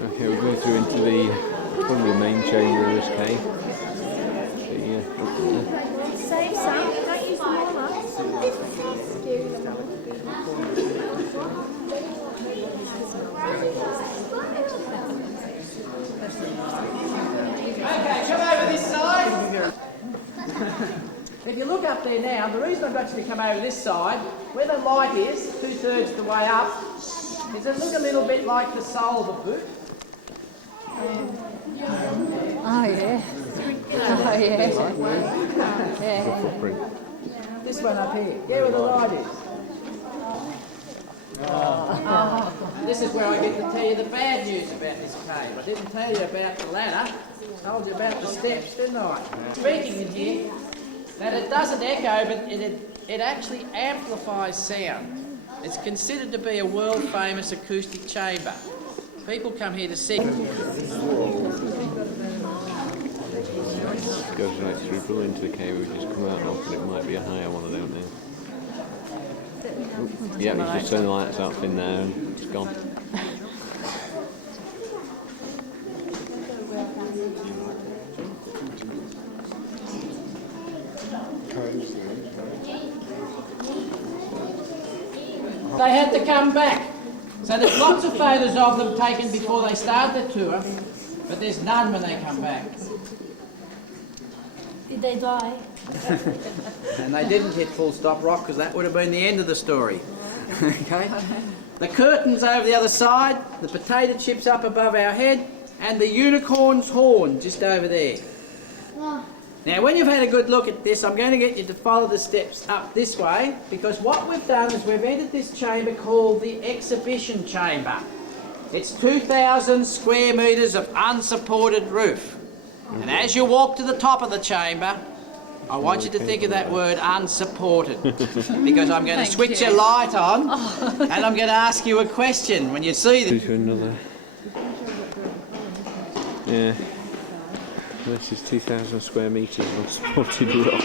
Okay, we're going through into probably the main chamber of this cave. Save some, don't use them all up. Okay, come over this side. If you look up there now, the reason I've got you to come over this side, where the light is, 2/3 the way up, does it look a little bit like the sole of a boot? Oh yeah. Oh yeah. Yeah. Footprint. This one up here. Yeah, where the light is. This is where I get to tell you the bad news about this cave. I didn't tell you about the ladder. I told you about the steps, didn't I? Speaking in here, that it doesn't echo, but it actually amplifies sound. It's considered to be a world-famous acoustic chamber. People come here to see. Goes right through into the cave. We just come out and open. It might be a higher one, I don't know. Yeah, he's just turned the lights off in there and it's gone. They had to come back. So there's lots of photos of them taken before they start the tour, but there's none when they come back. Did they die? And they didn't hit full stop rock because that would have been the end of the story. Okay? The curtains over the other side, the potato chips up above our head, and the unicorn's horn just over there. Now when you've had a good look at this, I'm going to get you to follow the steps up this way, because what we've done is we've entered this chamber called the exhibition chamber. It's 2,000 square metres of unsupported roof. And as you walk to the top of the chamber, I want you to think of that word unsupported, because I'm going to switch a light on and I'm going to ask you a question when you see this. To another. Yeah. This is 2,000 square metres of unsupported rock.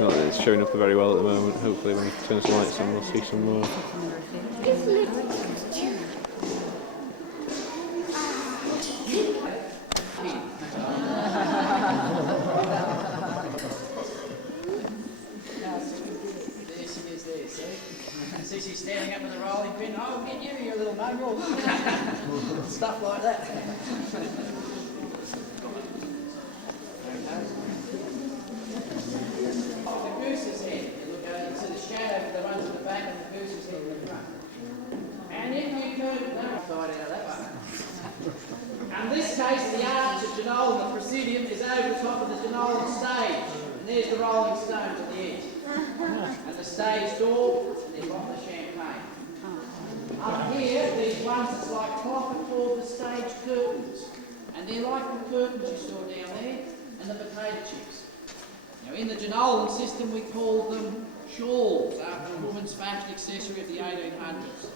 Not that it's showing up very well at the moment. Hopefully when he turns the lights on we'll see some more. See, she's standing up with a rolling pin. Oh, get you little mongrel. Stuff like that. The goose's head. You look at it, you see the shadow for the ones at the back and the goose's head in the front. And if you turn that side out of that one. In this case, the arch of Genolan, the presidium, is over the top of the Genolan stage. And there's the rolling stones at the edge. And the stage door, and there's one of the champagne. Up here, these ones that's like cloth are called the stage curtains. And they're like the curtains you saw down there, and the potato chips. Now in the Genolan system we call them shawls, after a woman's fashion accessory of the 1800s.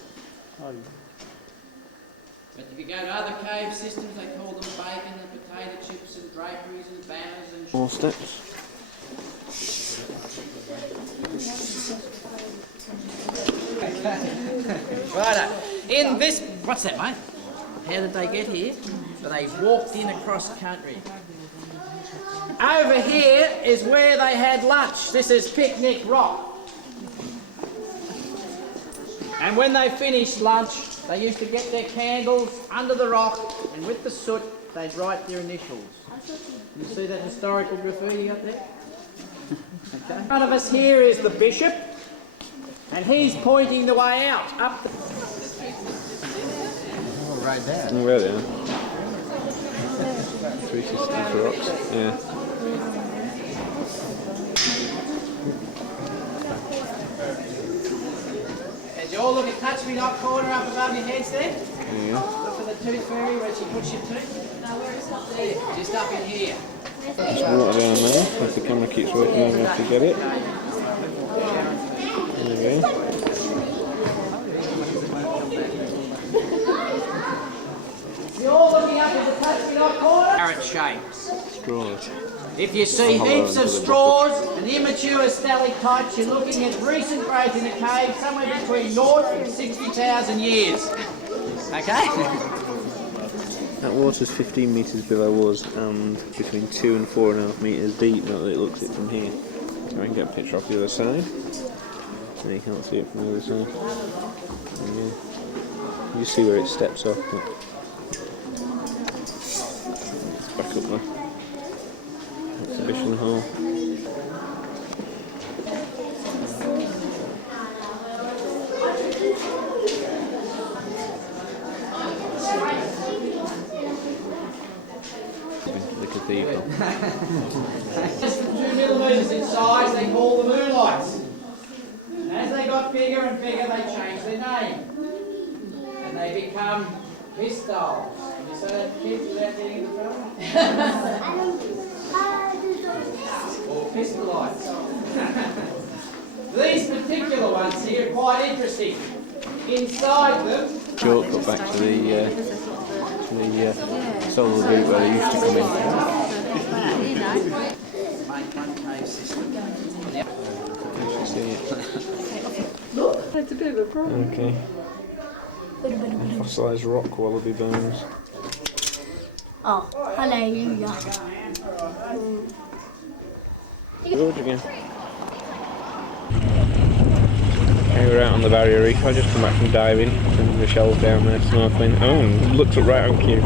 But if you go to other cave systems, they call them bacon and potato chips and draperies and banners and More steps. Righto. In this, what's that, mate? How did they get here? So they walked in across country. Over here is where they had lunch. This is Picnic Rock. And when they finished lunch, they used to get their candles under the rock, and with the soot, they'd write their initials. You see that historical graffiti up there? Okay. In front of us here is the bishop, and he's pointing the way out, up the... Oh, right there. Oh, where they are. 360 for rocks, yeah. As you all look at Touch Me Not corner up above your heads there. There you go. Look for the tooth fairy where she puts your tooth. No, where is it? There, just up in here. Just water down there, if the camera keeps working I'm going to have to get it. There we go. You're all looking up at the Touch Me Not corner. Carrot shapes. Straws. If you see heaps of straws and immature stalactites, you're looking at recent growth in a cave somewhere between 0 and 60,000 years. Okay? That water's 15 metres below us and between 2 and 4.5 metres deep, not that it looks it from here. So I can get a picture off the other side. No, you can't see it from the other side. Yeah. You see where it steps off. But it's back up there. Exhibition hall. The cathedral. Just 2 millimetres in size, they call the moonlights. And as they got bigger and bigger, they changed their name. And they become pistols. Can you say that to kids without getting into trouble? Or pistolites. These particular ones here are quite interesting. Inside them... Shortcut back to the solar boot where they used to come in. Make one cave system. You should see it. It's a bit of a problem. Okay. Fossilised rock wallaby bones. Oh, hallelujah. Gorge again. Okay, we're out on the barrier reef. I just come back from diving. The shells down there, snorkeling. Oh, looked up right on cue.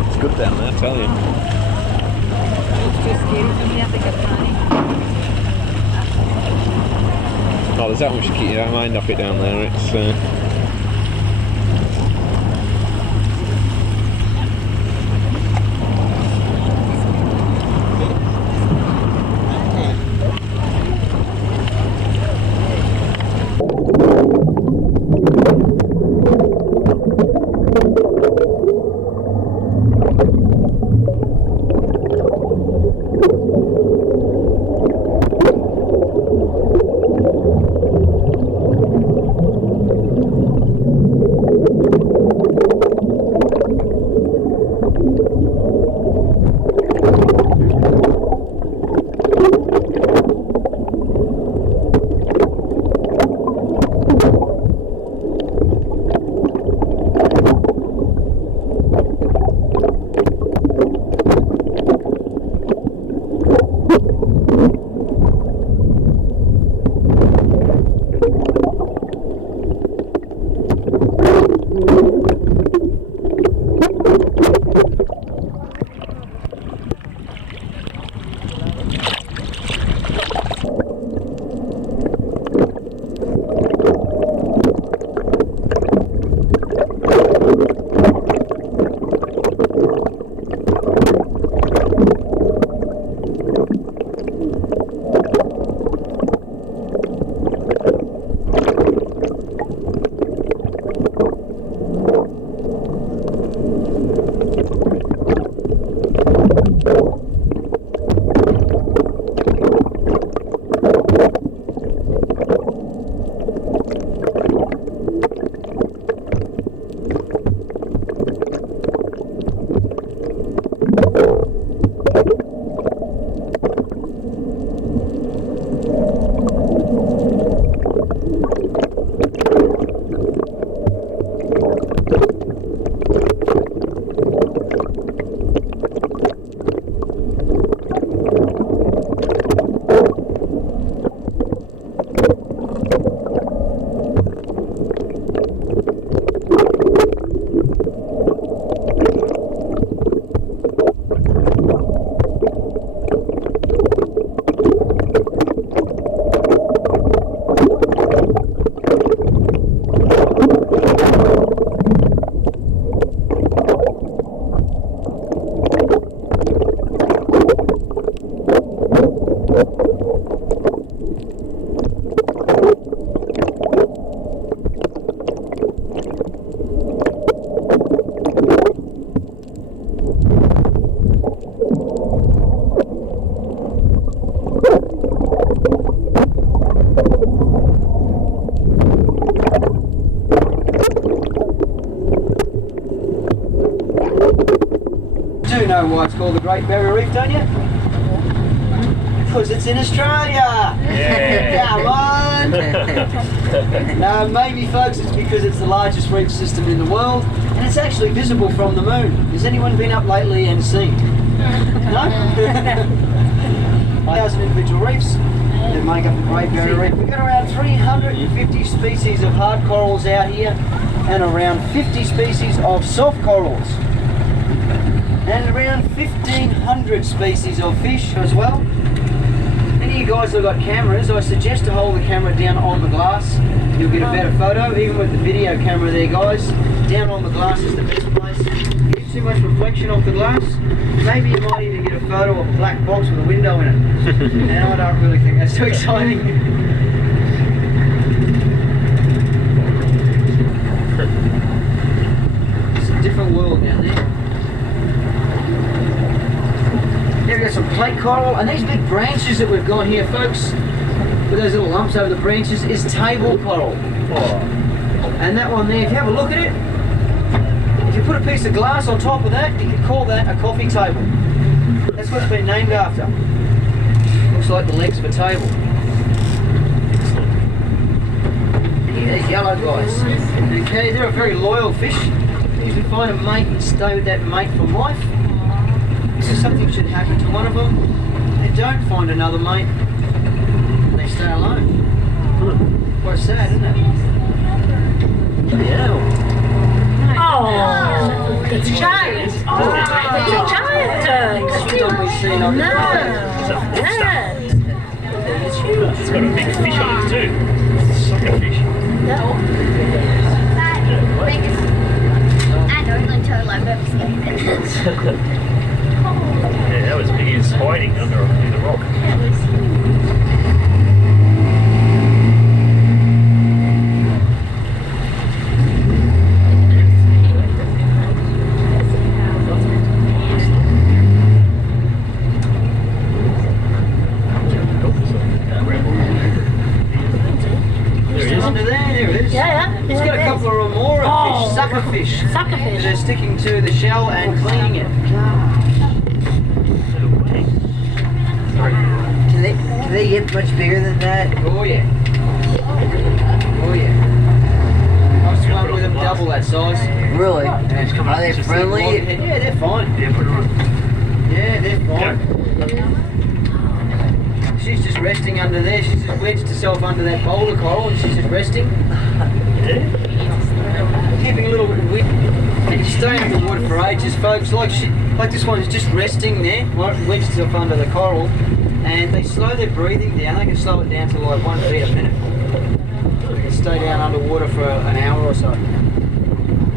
It's good down there, I tell you. Oh, there's that much to keep your mind off it down there. It's do know why it's called the Great Barrier Reef, don't you? Because it's in Australia! Come on! No, maybe folks it's because it's the largest reef system in the world and it's actually visible from the moon. Has anyone been up lately and seen? No? 1,000 individual reefs that make up the Great Barrier Reef. We've got around 350 species of hard corals out here and around 50 species of soft corals. And around 1,500 species of fish as well. Any of you guys that have got cameras, I suggest to hold the camera down on the glass. You'll get a better photo, even with the video camera there, guys. Down on the glass is the best place. You get too much reflection off the glass, maybe you might even get a photo of a black box with a window in it. And I don't really think that's too exciting. It's a different world down there. Here we've got some plate coral, and these big branches that we've got here, folks, with those little lumps over the branches, is table coral. And that one there, if you have a look at it, if you put a piece of glass on top of that, you could call that a coffee table. That's what it's been named after. Looks like the legs of a table. Here, these yellow guys. Okay, they're a very loyal fish. You usually find a mate and stay with that mate for life. So something should happen to one of them. They don't find another mate. They stay alone. Quite sad, isn't it? Yeah. Oh, it's a giant. Oh, it's a giant. No. It's got a big fish on it too. Sucker fish. And only turtle I've ever seen. Yeah, that was big. It's hiding under in the rock. Under there, there it is. Yeah. It's got a couple of remora fish, sucker fish. Suckerfish. They're sticking to the shell and cleaning it. Can they get much bigger than that? Oh yeah. Oh yeah. I've swum with them double that size. Really? Are they friendly? Yeah, they're fine. Yeah, put it on. Yeah, they're fine. She's just resting under there. She's just wedged herself under that boulder coral and she's just resting. Yeah. keeping a little bit of wind. And you stay underwater for ages, folks. Like this one is just resting there, wedged itself under the coral, and they slow their breathing down. They can slow it down to like 1 beat a minute. They can stay down underwater for an hour or so.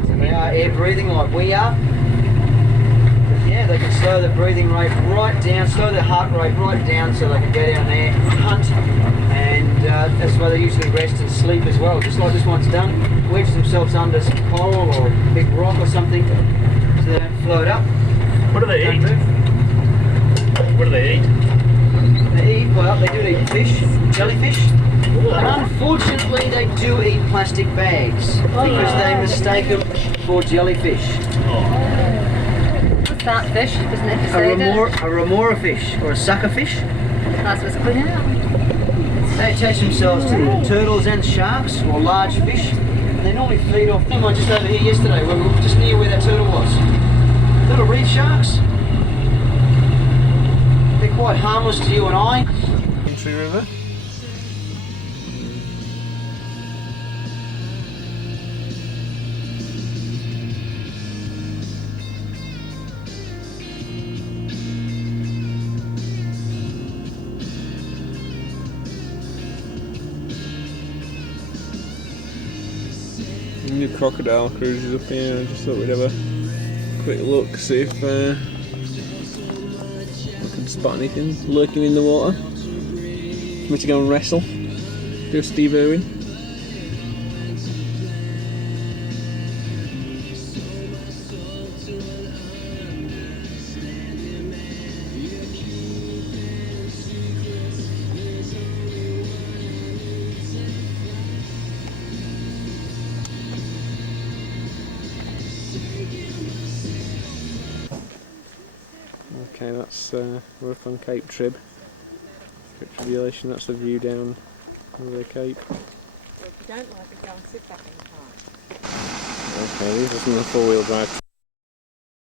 So they are air breathing like we are. But yeah, they can slow the breathing rate right down, slow their heart rate right down, so they can go down there, hunt, and that's why they usually rest and sleep as well. Just like this one's done, wedge themselves under some coral or a big rock or something, so they don't float up. What do they eat? What do they eat? They eat, well, they do eat fish, jellyfish, and unfortunately they do eat plastic bags because they mistake them for jellyfish. What's that fish? Isn't it? A remora fish or a sucker fish. That's what's coming out. They attach themselves to turtles and sharks or large fish. They normally feed off them. I just over here yesterday, where we were just near where that turtle was. Little reef sharks. They're quite harmless to you and I. Country river. New crocodile cruises up here. I just thought we'd have a quick look, see if we can spot anything lurking in the water. I'm to go and wrestle. Do a Steve Irwin. Okay, that's we're up on Cape Trib. Tribulation, that's the view down over the Cape. Well, if you don't like it, go and sit back in the car. Okay, these are some of the 4-wheel drive